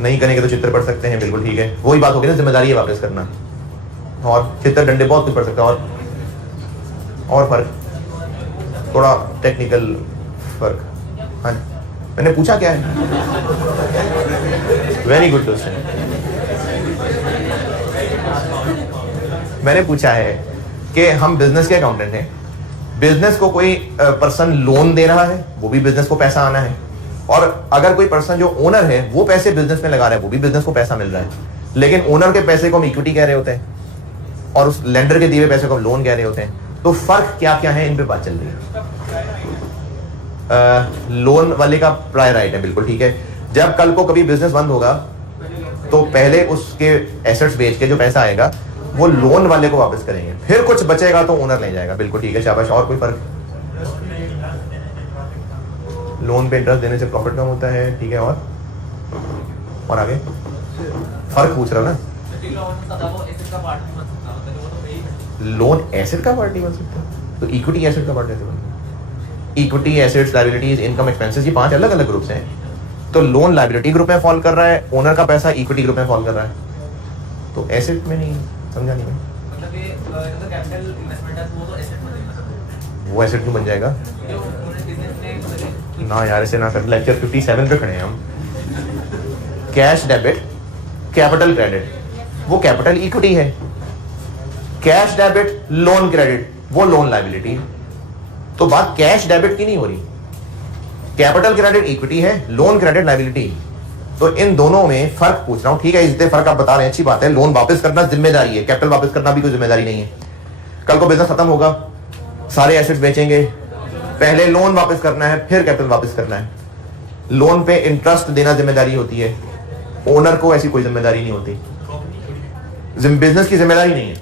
नहीं? करेंगे तो चित्र पढ़ सकते हैं, बिल्कुल ठीक है, वही बात होगी ना, जिम्मेदारी है वापस करना, और चित्र डंडे बहुत कुछ पढ़ सकता है। और फर्क थोड़ा टेक्निकल फर्क। हाँ, मैंने पूछा क्या है? Very good question. मैंने पूछा है कि हम बिजनेस के अकाउंटेंट हैं, बिजनेस को कोई पर्सन लोन दे रहा है, वो भी बिजनेस को पैसा आना है, और अगर कोई पर्सन जो ओनर है वो पैसे बिजनेस में लगा रहा है, वो भी बिजनेस को पैसा मिल रहा है। लेकिन ओनर के पैसे को हम इक्विटी कह रहे होते हैं और उस लेंडर के दिए हुए पैसे को हम लोन कह रहे होते हैं। तो फर्क क्या क्या है, इन पे बात चल रही है। लोन वाले का प्रायर राइट है, बिल्कुल ठीक है। जब कल को कभी बिजनेस बंद होगा तो पहले उसके एसेट्स बेच के जो पैसा आएगा वो लोन वाले को वापस करेंगे, फिर कुछ बचेगा तो ओनर ले जाएगा। बिल्कुल ठीक है, शाबाश। और कोई फर्क? लोन पे इंटरेस्ट देने से प्रॉफिट कम होता है, ठीक है। और आगे फर्क पूछ रहा ना, लोन एसेट का पार्ट नहीं बन सकता तो इक्विटी एसेट का पार्ट कैसे बनता है? Equity, assets, liabilities, income, expenses, ये 5 अलग अलग ग्रुप्स हैं। तो लोन लायबिलिटी ग्रुप में फॉल कर रहा है, ओनर का पैसा इक्विटी ग्रुप में फॉल कर रहा है, तो एसेट में नहीं। समझा नहीं मैं? मतलब ये कैपिटल इन्वेस्टमेंट है वो तो एसेट बनेगा। वो एसेट क्यों बन जाएगा? ना यार, ऐसे ना कर। लेक्चर 57 पे खड़े हैं हम। कैश डेबिट, कैपिटल क्रेडिट, वो कैपिटल इक्विटी है। कैश डेबिट, लोन क्रेडिट, वो लोन लायबिलिटी। तो बात कैश डेबिट की नहीं हो रही। कैपिटल क्रेडिट इक्विटी है, लोन क्रेडिट लायबिलिटी। तो इन दोनों में फर्क पूछ रहा हूं, ठीक है। इतने फर्क आप बता रहे हैं, अच्छी बात है। लोन वापस करना जिम्मेदारी है, कैपिटल वापस करना भी कोई जिम्मेदारी नहीं है। कल को बिजनेस खत्म होगा, सारे एसेट्स बेचेंगे, पहले लोन वापस करना है, फिर कैपिटल वापस करना है। लोन पे इंटरेस्ट देना जिम्मेदारी होती है, ओनर को ऐसी कोई जिम्मेदारी नहीं होती। बिजनेस की जिम्मेदारी नहीं है।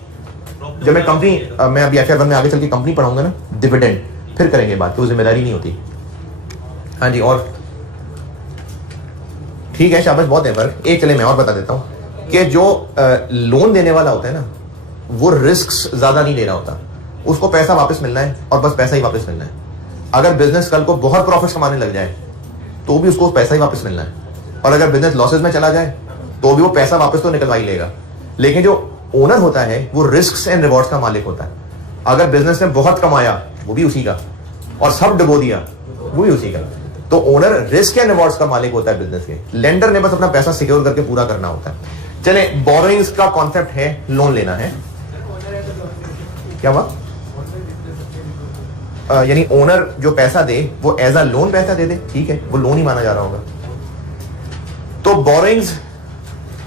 जब मैं कंपनी, मैं अभी FR1 में आगे चल के कंपनी पढ़ाऊंगा ना, डिविडेंड, फिर करेंगे बात, तो जिम्मेदारी नहीं होती। हाँ जी, और ठीक है, शाबाश, बहुत है फर्क। एक चले मैं और बता देता हूं कि जो लोन देने वाला होता है ना, वो रिस्क्स ज्यादा नहीं ले रहा होता। उसको पैसा वापस मिलना है और बस पैसा ही वापस मिलना है। अगर बिजनेस कल को बहुत प्रॉफिट कमाने लग जाए तो भी उसको पैसा ही वापस मिलना है, और अगर बिजनेस लॉसेस में चला जाए तो भी वो पैसा वापस तो निकलवा ही लेगा। लेकिन जो ओनर होता है वो रिस्क्स एंड रिवॉर्ड्स का मालिक होता है। अगर बिजनेस ने बहुत कमाया वो भी उसी का, और सब डुबो दिया वो भी उसी का। तो ओनर रिस्क एंड रिवॉर्ड्स का मालिक होता है बिजनेस के। लेंडर ने बस अपना पैसा सिक्योर करके पूरा करना होता है। चले, बोरोइंग्स का कॉन्सेप्ट है लोन लेना है। क्या हुआ? यानी ओनर जो पैसा दे वो एज अ लोन पैसा दे दे, ठीक है, वो लोन ही माना जा रहा होगा। तो बोरोइंग्स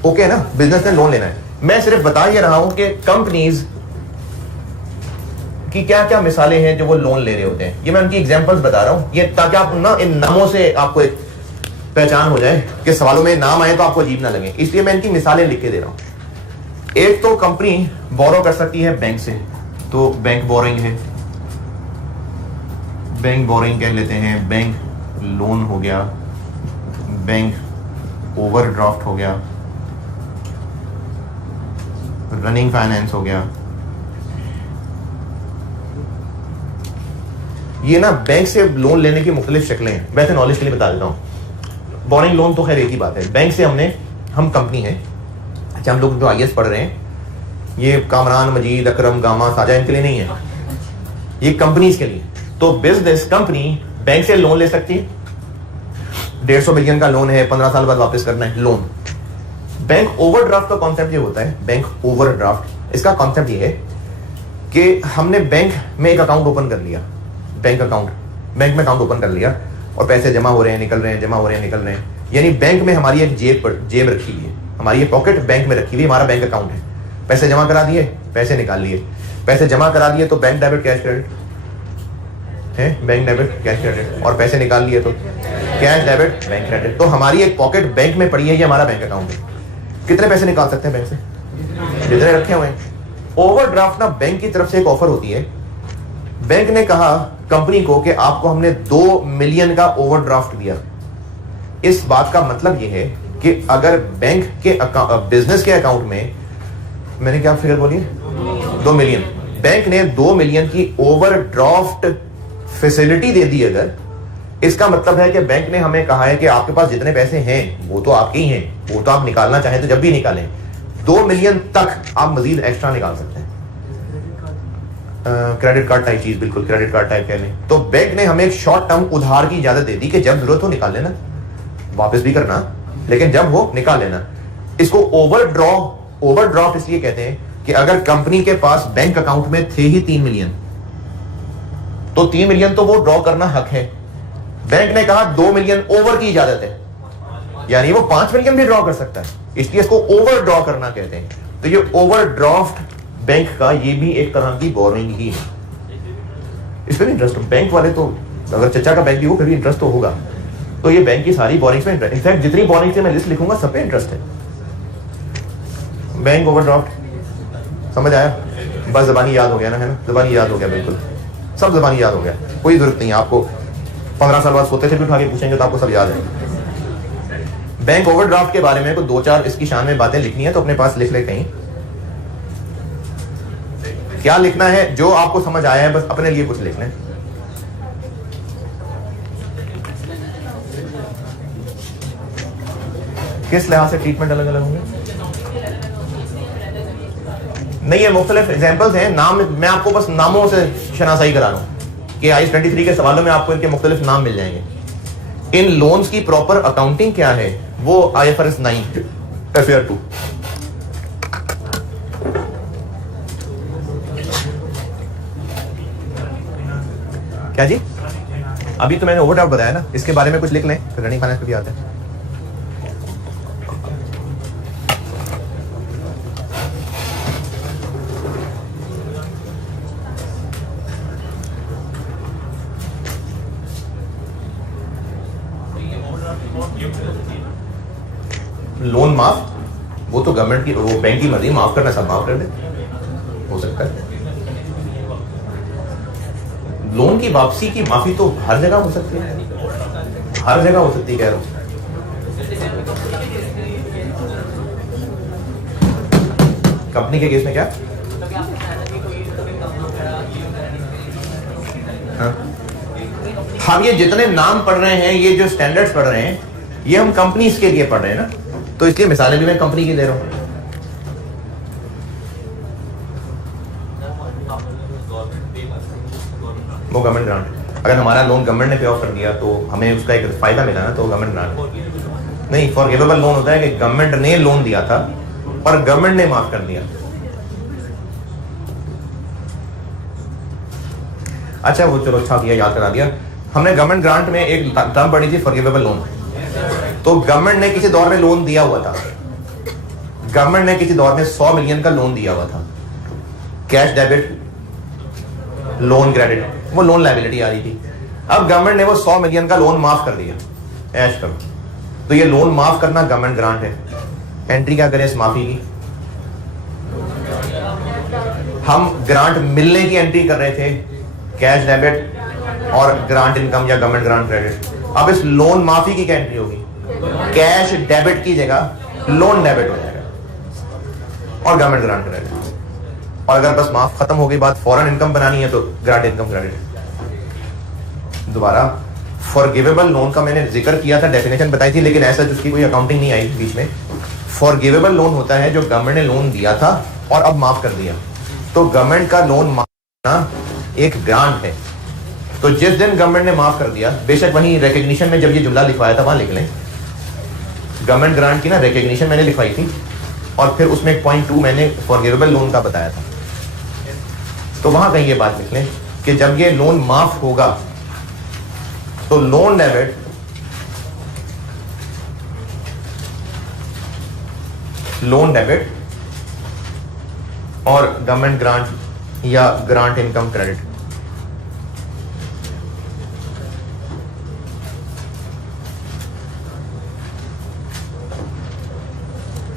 ओके ना, बिजनेस ने लोन लेना है। मैं सिर्फ बता ही रहा हूं कि कंपनीज कि क्या क्या मिसालें हैं जो वो लोन ले रहे होते हैं। ये मैं उनकी एग्जांपल्स बता रहा हूं, ये ताकि आप ना इन नामों से आपको एक पहचान हो जाए कि सवालों में नाम आए तो आपको अजीब ना लगे, इसलिए मैं इनकी मिसालें लिख के दे रहा हूं। एक तो कंपनी बोरो कर सकती है बैंक से, तो बैंक बोरिंग है, बैंक बोरिंग कह लेते हैं। बैंक लोन हो गया, बैंक ओवरड्राफ्ट हो गया, रनिंग फाइनेंस हो गया। ये ना बैंक से लोन लेने की मुख्तलिफ शक्लें हैं, वैसे नॉलेज के लिए बता देता हूँ। बोरिंग लोन तो खैर एक ही बात है। बैंक से हम कंपनी है, अच्छा, हम लोग जो IAS पढ़ रहे हैं, ये कामरान, मजीद, अकरम, गामा, साजा इनके लिए नहीं है, ये कंपनीज के लिए। तो बिजनेस कंपनी बैंक से लोन ले सकती है। 150 मिलियन का लोन है, 15 साल बाद वापस करना है, लोन। बैंक ओवरड्राफ्ट का कॉन्सेप्ट ये होता है, बैंक ओवरड्राफ्ट, इसका कॉन्सेप्ट ये है कि हमने बैंक में एक अकाउंट ओपन कर लिया, बैंक में अकाउंट ओपन कर लिया, और पैसे जमा हो रहे हैं, निकल रहे हैं, जमा हो रहे हैं, निकल रहे हैं। यानी बैंक में हमारी एक जेब रखी हुई है, हमारी ये पॉकेट बैंक में रखी हुई, हमारा बैंक अकाउंट है। पैसे जमा करा दिए, पैसे निकाल लिए, पैसे जमा करा दिए तो बैंक डेबिट कैश क्रेडिट है, बैंक डेबिट कैश क्रेडिट, और पैसे निकाल लिए तो कैश डेबिट बैंक क्रेडिट। तो हमारी एक पॉकेट बैंक में पड़ी है, ये हमारा बैंक अकाउंट है। कितने पैसे निकाल सकते हैं बैंक से? जितने रखे हुए हैं। ओवरड्राफ्ट ना बैंक की तरफ से एक ऑफर होती है। बैंक ने कहा कंपनी को कि आपको हमने 2 मिलियन का ओवरड्राफ्ट दिया। इस बात का मतलब यह है कि अगर बैंक के बिजनेस के अकाउंट में, मैंने क्या फिगर बोली, 2 मिलियन, बैंक ने 2 मिलियन की ओवरड्राफ्ट फैसिलिटी दे दी, अगर, इसका मतलब है कि बैंक ने हमें कहा है कि आपके पास जितने पैसे हैं वो तो आपके ही हैं, वो तो आप निकालना चाहें तो जब भी निकालें, 2 मिलियन तक आप मजीद एक्स्ट्रा निकाल सकते हैं। क्रेडिट कार्ड टाइप चीज, बिल्कुल क्रेडिट कार्ड टाइप कह लें। तो बैंक ने हमें एक शॉर्ट टर्म उधार की इजाजत दे दी कि जब जरूरत हो निकाल लेना, वापस भी करना, लेकिन जब हो निकाल लेना। इसको ओवरड्राफ्ट इसलिए कहते हैं कि अगर कंपनी के पास बैंक अकाउंट में थे ही 3 मिलियन, तो 3 मिलियन तो वो ड्रॉ करना हक है। बैंक ने कहा 2 मिलियन ओवर की इजाजत है, यानी वो 5 मिलियन भी ड्रॉ कर सकता है, इसलिए इसको ओवर ड्रॉ करना कहते हैं। तो ये ओवरड्राफ्ट बैंक का ये भी एक तरह की बोरिंग ही है। इस पर इंटरेस्ट, बैंक वाले तो, अगर चचा का बैंक भी हो फिर भी इंटरेस्ट तो होगा। तो ये बैंक की सारी बोरिंग्स में, इनफैक्ट जितनी बोरिंग्स मैं लिस्ट लिखूंगा सब पे इंटरेस्ट है। बैंक ओवरड्राफ्ट समझ आया? बस ज़बानी याद हो गया ना, है ना? ज़बानी याद हो गया, बिल्कुल सब ज़बानी याद हो गया, कोई ज़रूरत नहीं है आपको 15 साल बाद सोते से भी उठा के पूछेंगे तो आपको सब याद है। बैंक ओवरड्राफ्ट के बारे में कोई 2-4 इसकी शान में बातें लिखनी है तो अपने पास लिख ले कहीं। क्या लिखना है? जो आपको समझ आया है बस अपने लिए कुछ लिख लें। किस लिहाज से ट्रीटमेंट अलग अलग होंगे? नहीं, ये मुख्तलिफ एग्जाम्पल्स हैं, नाम मैं आपको बस नामों से शनासाई करा रहा हूँ कि IAS 23 के सवालों में आपको इनके मुख्तलिफ नाम मिल जाएंगे। इन लोन्स की प्रॉपर अकाउंटिंग क्या है वो IFRS 9 FAR 2। क्या जी? अभी तो मैंने ओवरड्राफ्ट बताया ना, इसके बारे में कुछ लिख लें, रनिंग फाइनेंस पे भी आता है। लोन माफ, वो तो गवर्नमेंट की, वो बैंक की मर्जी, माफ करना सब माफ कर दे, हो सकता है। लोन की वापसी की माफी तो हर जगह हो सकती है, हर जगह हो सकती है, कह रहा हूं। कंपनी के केस में क्या? हाँ? हम ये जितने नाम पढ़ रहे हैं, ये जो स्टैंडर्ड्स पढ़ रहे हैं, ये हम कंपनीज के लिए पढ़ रहे हैं ना, तो इसलिए मिसालें भी मैं कंपनी की दे रहा हूं। वो गवर्नमेंट ग्रांट, अगर हमारा लोन गवर्नमेंट ने पे ऑफ कर दिया तो हमें उसका एक फायदा मिला ना, तो गवर्नमेंट ग्रांट नहीं। फॉरगिवेबल लोन होता है कि गवर्नमेंट ने लोन दिया था और गवर्नमेंट ने माफ कर दिया। अच्छा, वो चलो अच्छा किया, याद करा दिया। हमने गवर्नमेंट ग्रांट में एक टर्म पढ़ी थी, फॉरगिवेबल लोन। तो गवर्नमेंट ने किसी दौर में लोन दिया हुआ था, गवर्नमेंट ने किसी दौर में 100 मिलियन का लोन दिया हुआ था, कैश डेबिट, लोन क्रेडिट, वो लोन लायबिलिटी आ रही थी। अब गवर्नमेंट ने वो 100 मिलियन का लोन माफ कर दिया, ऐश करो। तो ये लोन माफ करना गवर्नमेंट ग्रांट है। एंट्री क्या करें इस माफी की? हम ग्रांट मिलने की एंट्री कर रहे थे, कैश डेबिट और ग्रांट इनकम या गवर्नमेंट ग्रांट क्रेडिट। अब इस लोन माफी की क्या एंट्री होगी? कैश डेबिट की जगह लोन डेबिट हो जाएगा और गवर्नमेंट ग्रांट क्रेडिट। और अगर बस माफ खत्म हो गई बात, फॉरेन इनकम बनानी है तो ग्रांट इनकम क्रेडिट। दोबारा, फॉरगिवेबल लोन का मैंने जिक्र किया था, डेफिनेशन बताई थी, लेकिन ऐसा जिसकी कोई अकाउंटिंग नहीं आई बीच में। फॉरगिवेबल लोन होता है जो गवर्नमेंट ने लोन दिया था और अब माफ कर दिया। तो गवर्नमेंट का लोन माफ करना एक ग्रांट है। तो जिस दिन गवर्नमेंट ने माफ कर दिया, बेशक वहीं रिकग्निशन में जब ये जुमला लिखवाया था वहां लिख लें, गवर्नमेंट ग्रांट की ना रिकग्निशन मैंने लिखवाई थी और फिर उसमें 0.2 मैंने फॉरगिवेबल लोन का बताया था। तो वहां कहीं ये बात लिख लें कि जब ये लोन माफ होगा तो लोन डेबिट और गवर्नमेंट ग्रांट या ग्रांट इनकम क्रेडिट।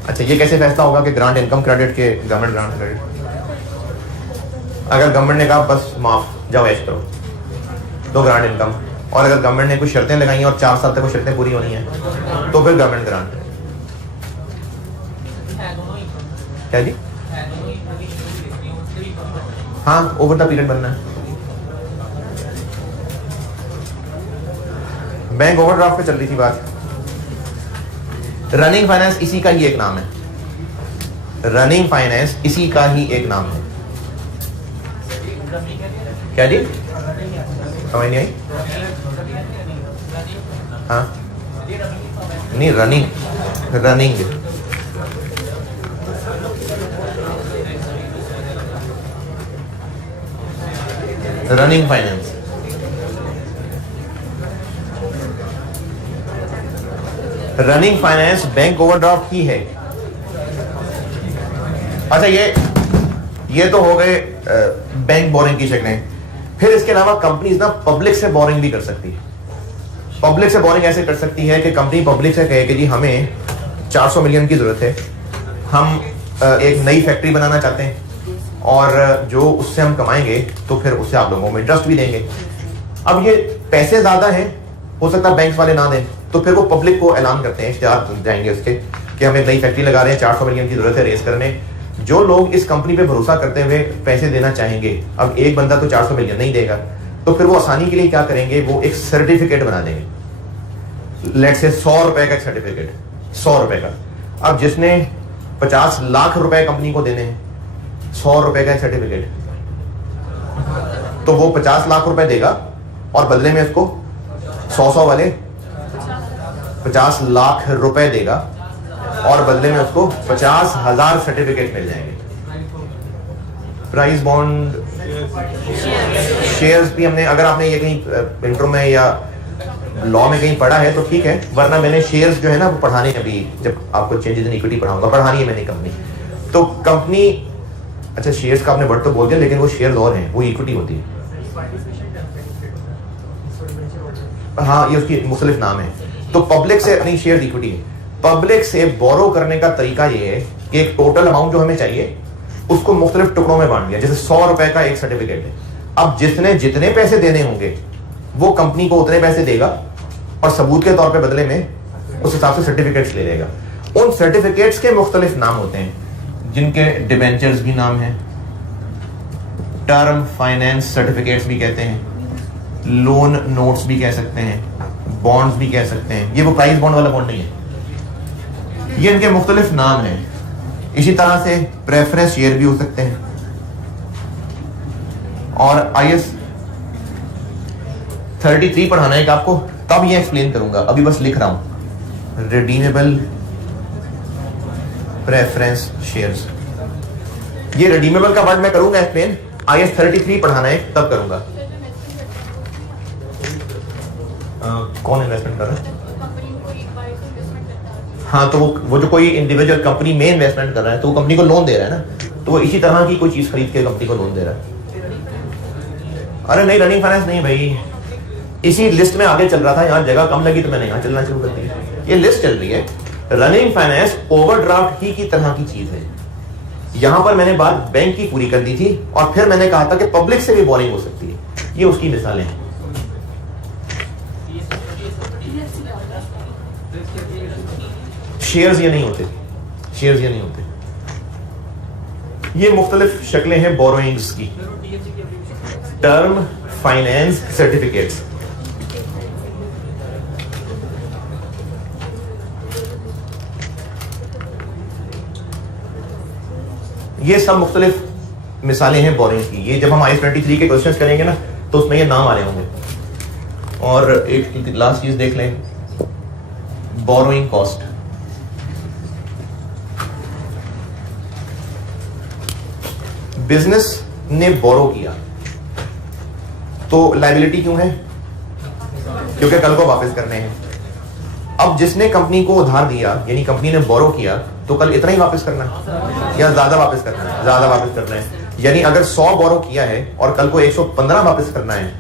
अच्छा, ये कैसे फैसला होगा कि ग्रांट इनकम क्रेडिट के गवर्नमेंट ग्रांट क्रेडिट? अगर गवर्नमेंट ने कहा बस माफ, जाओ ऐश करो, तो ग्रांट इनकम। और अगर गवर्नमेंट ने कुछ शर्तें लगाई और 4 साल तक वो शर्तें पूरी होनी है तो फिर गवर्नमेंट ग्रांट। क्या जी? हाँ, ओवर द पीरियड बनना है। बैंक ओवरड्राफ्ट पे चल रही थी बात। रनिंग फाइनेंस इसी का ही एक नाम है, रनिंग फाइनेंस इसी का ही एक नाम है। क्या जी? समझ नहीं आई? हाँ नहीं, running finance. Running finance bank overdraft की है। अच्छा, ये तो हो गए बैंक बोरिंग की शक्लें। फिर इसके अलावा कंपनीज ना पब्लिक से बोरिंग भी कर सकती है। पब्लिक से बोरिंग ऐसे कर सकती है कि कंपनी पब्लिक से कहे कि जी हमें 400 मिलियन की जरूरत है, हम एक नई फैक्ट्री बनाना चाहते हैं और जो उससे हम कमाएंगे तो फिर उससे आप लोगों को इंटरेस्ट भी देंगे। अब ये पैसे ज्यादा हैं, हो सकता है बैंक्स वाले ना दें, तो फिर वो पब्लिक को ऐलान करते हैं, इश्तिहार जाएंगे उसके कि हम एक नई फैक्ट्री लगा रहे हैं, 400 मिलियन की जरूरत है रेस करने। जो लोग इस कंपनी पे भरोसा करते हुए पैसे देना चाहेंगे, अब एक बंदा तो 400 मिलियन नहीं देगा, तो फिर वो आसानी के लिए क्या करेंगे, वो एक सर्टिफिकेट बना देंगे। लेट्स से 100 रुपए का एक सर्टिफिकेट, 100 रुपए का। अब जिसने 50 लाख रुपए कंपनी को देने हैं, 100 रुपए का एक सर्टिफिकेट, तो वो 50 लाख रुपए देगा और बदले में उसको 100 वाले 50 लाख रुपए देगा और बदले में उसको 50,000 सर्टिफिकेट मिल जाएंगे। प्राइस बॉन्ड, शेयर्स भी हमने, अगर आपने ये कहीं इंट्रो में या लॉ में कहीं पढ़ा है तो ठीक है, वरना मैंने शेयर्स जो है ना वो पढ़ाने, अभी जब आपको चेंजेस इन इक्विटी पढ़ाऊंगा, पढ़ानी है मैंने कंपनी। तो कंपनी, अच्छा शेयर्स का आपने वर्ड तो बोल दिया, लेकिन वो शेयर्स और हैं, वो इक्विटी होती है। हाँ, ये उसकी मुख्तलिफ नाम है। तो पब्लिक से, नहीं शेयर इक्विटी है, पब्लिक से बोरो करने का तरीका ये है कि एक टोटल अमाउंट जो हमें चाहिए उसको मुख्तलिफ टुकड़ों में बांट दिया। जैसे 100 रुपए का एक सर्टिफिकेट है, अब जिसने जितने पैसे देने होंगे वो कंपनी को उतने पैसे देगा और सबूत के तौर पे बदले में उस हिसाब से सर्टिफिकेट्स ले लेगा। उन सर्टिफिकेट्स के मुख्तलिफ नाम होते हैं, जिनके डिबेंचर्स भी नाम है, टर्म फाइनेंस सर्टिफिकेट्स भी कहते हैं, लोन नोट्स भी कह सकते हैं, बॉन्ड्स भी कह सकते हैं। ये वो प्राइस बॉन्ड वाला बॉन्ड नहीं है, ये इनके मुख्तलिफ नाम हैं। इसी तरह से प्रेफरेंस शेयर भी हो सकते हैं। और IAS 33 पढ़ाना है आपको, तब ये एक्सप्लेन करूंगा, अभी बस लिख रहा हूं। रिडीमेबल प्रेफरेंस शेयर्स, ये रिडीमेबल का वर्ड मैं करूंगा एक्सप्लेन, IAS 33 पढ़ाना है तब करूंगा। कौन इन्वेस्टमेंट कर रहा है? हाँ, तो वो जो कोई इंडिविजुअल कंपनी में इन्वेस्टमेंट कर रहा है तो वो कंपनी को लोन दे रहा है ना, तो वो इसी तरह की कोई चीज खरीद के कंपनी को लोन दे रहा है। अरे नहीं, रनिंग फाइनेंस नहीं भाई, इसी लिस्ट में आगे चल रहा था, यहाँ जगह कम लगी तो मैंने यहाँ चलना शुरू कर दिया। ये लिस्ट चल रही है, रनिंग फाइनेंस ओवरड्राफ्ट ही की तरह की चीज है। यहां पर मैंने बात बैंक की पूरी कर दी थी और फिर मैंने कहा था कि पब्लिक से भी बोरिंग हो सकती है। ये उसकी मिसालें हैं। शेयर्स ये नहीं होते, शेयर्स ये नहीं होते। ये मुख्तलिफ शक्लें हैं बोरोइंग्स की। टर्म फाइनेंस सर्टिफिकेट्स, ये सब मुख्तलिफ मिसालें हैं बोरिंग्स की। ये जब हम IAS 23 के क्वेश्चंस करेंगे ना तो उसमें ये नाम आ रहे होंगे। और एक लास्ट चीज देख लें, बोरोइंग कॉस्ट। बिजनेस ने बोरो किया तो लायबिलिटी क्यों है? क्योंकि कल को वापस करने हैं। अब जिसने कंपनी को उधार दिया, यानी कंपनी ने बोरो किया, तो कल इतना ही वापस करना है या ज्यादा वापस करना है? ज्यादा वापस करना है। यानी अगर 100 बोरो किया है और कल को 115 वापस करना है,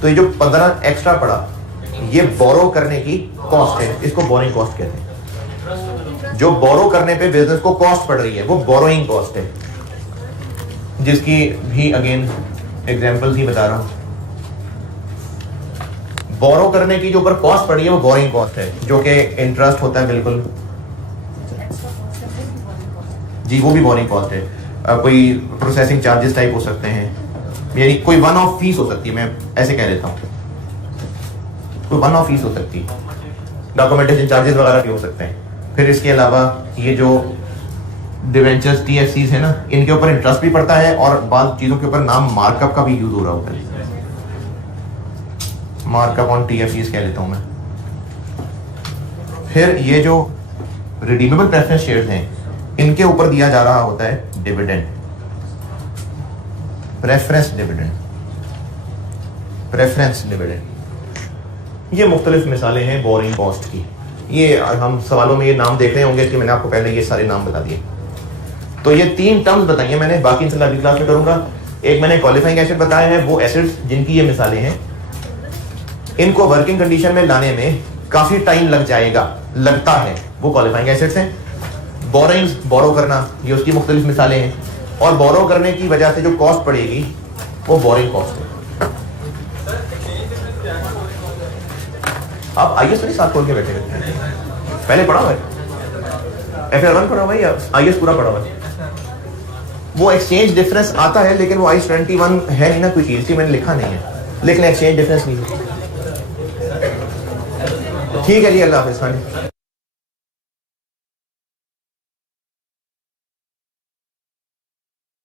तो ये जो 15 एक्स्ट्रा पड़ा, ये बोरो करने की कॉस्ट है, इसको बोरिंग कॉस्ट कहते हैं। जो बोरो करने पे बिजनेस को कॉस्ट पड़ रही है वो बोरोइंग कॉस्ट है, जिसकी भी अगेन एग्जांपल्स ही बता रहा हूं। बोरो करने की जो ऊपर कॉस्ट पड़ी है वो बोरिंग कॉस्ट है, जो कि इंटरेस्ट होता है बिल्कुल जी, वो भी बोरिंग कॉस्ट है। कोई प्रोसेसिंग चार्जेस टाइप हो सकते हैं, यानी कोई वन ऑफ फीस हो सकती है, मैं ऐसे कह देता हूँ, कोई वन ऑफ फीस हो सकती है, डॉक्यूमेंटेशन चार्जेस वगैरह भी हो सकते हैं। फिर इसके अलावा ये जो डिवेंचर्स TFCs है ना, इनके ऊपर इंटरेस्ट भी पड़ता है और बाद चीजों के ऊपर नाम मार्कअप का भी यूज हो रहा होता है। मार्कअप ऑन TFCs कह लेता हूं मैं। फिर ये जो रिडीमेबल प्रेफरेंस शेयर्स हैं, इनके ऊपर दिया जा रहा होता है dividend, preference dividend, preference dividend. ये मुख्तलिफ मिसालें हैं बोरिंग कॉस्ट की। ये हम सवालों में ये नाम देख रहे होंगे कि मैंने आपको पहले ये सारे नाम बता दिए। तो ये 3 टर्म्स बताइए मैंने, बाकी इंशाल्लाह अगली क्लास में करूंगा। एक मैंने क्वालिफाइंग एसिड बताया है, वो एसिड्स जिनकी ये मिसालें हैं, इनको वर्किंग कंडीशन में लाने में काफी टाइम लग जाएगा, लगता है, वो क्वालिफाइंग एसिड्स हैं। बोरोइंग्स, बोरो करना, ये उसकी मुख्तलिफ मिसालें हैं। और बोरो करने की वजह से जो कॉस्ट पड़ेगी वो बोरिंग कॉस्ट है। आप आईएस नहीं साथ खोल के बैठे रहते हैं, पहले पढ़ा हुआ है, FR1 पढ़ा हुआ है या आईएस पूरा पढ़ा हुआ है? वो एक्सचेंज डिफरेंस आता है, लेकिन वो IAS 21 है नहीं ना कोई चीज, मैंने लिखा नहीं है, लेकिन एक्सचेंज डिफरेंस नहीं है। ठीक है जी, अल्लाह हाफिज़।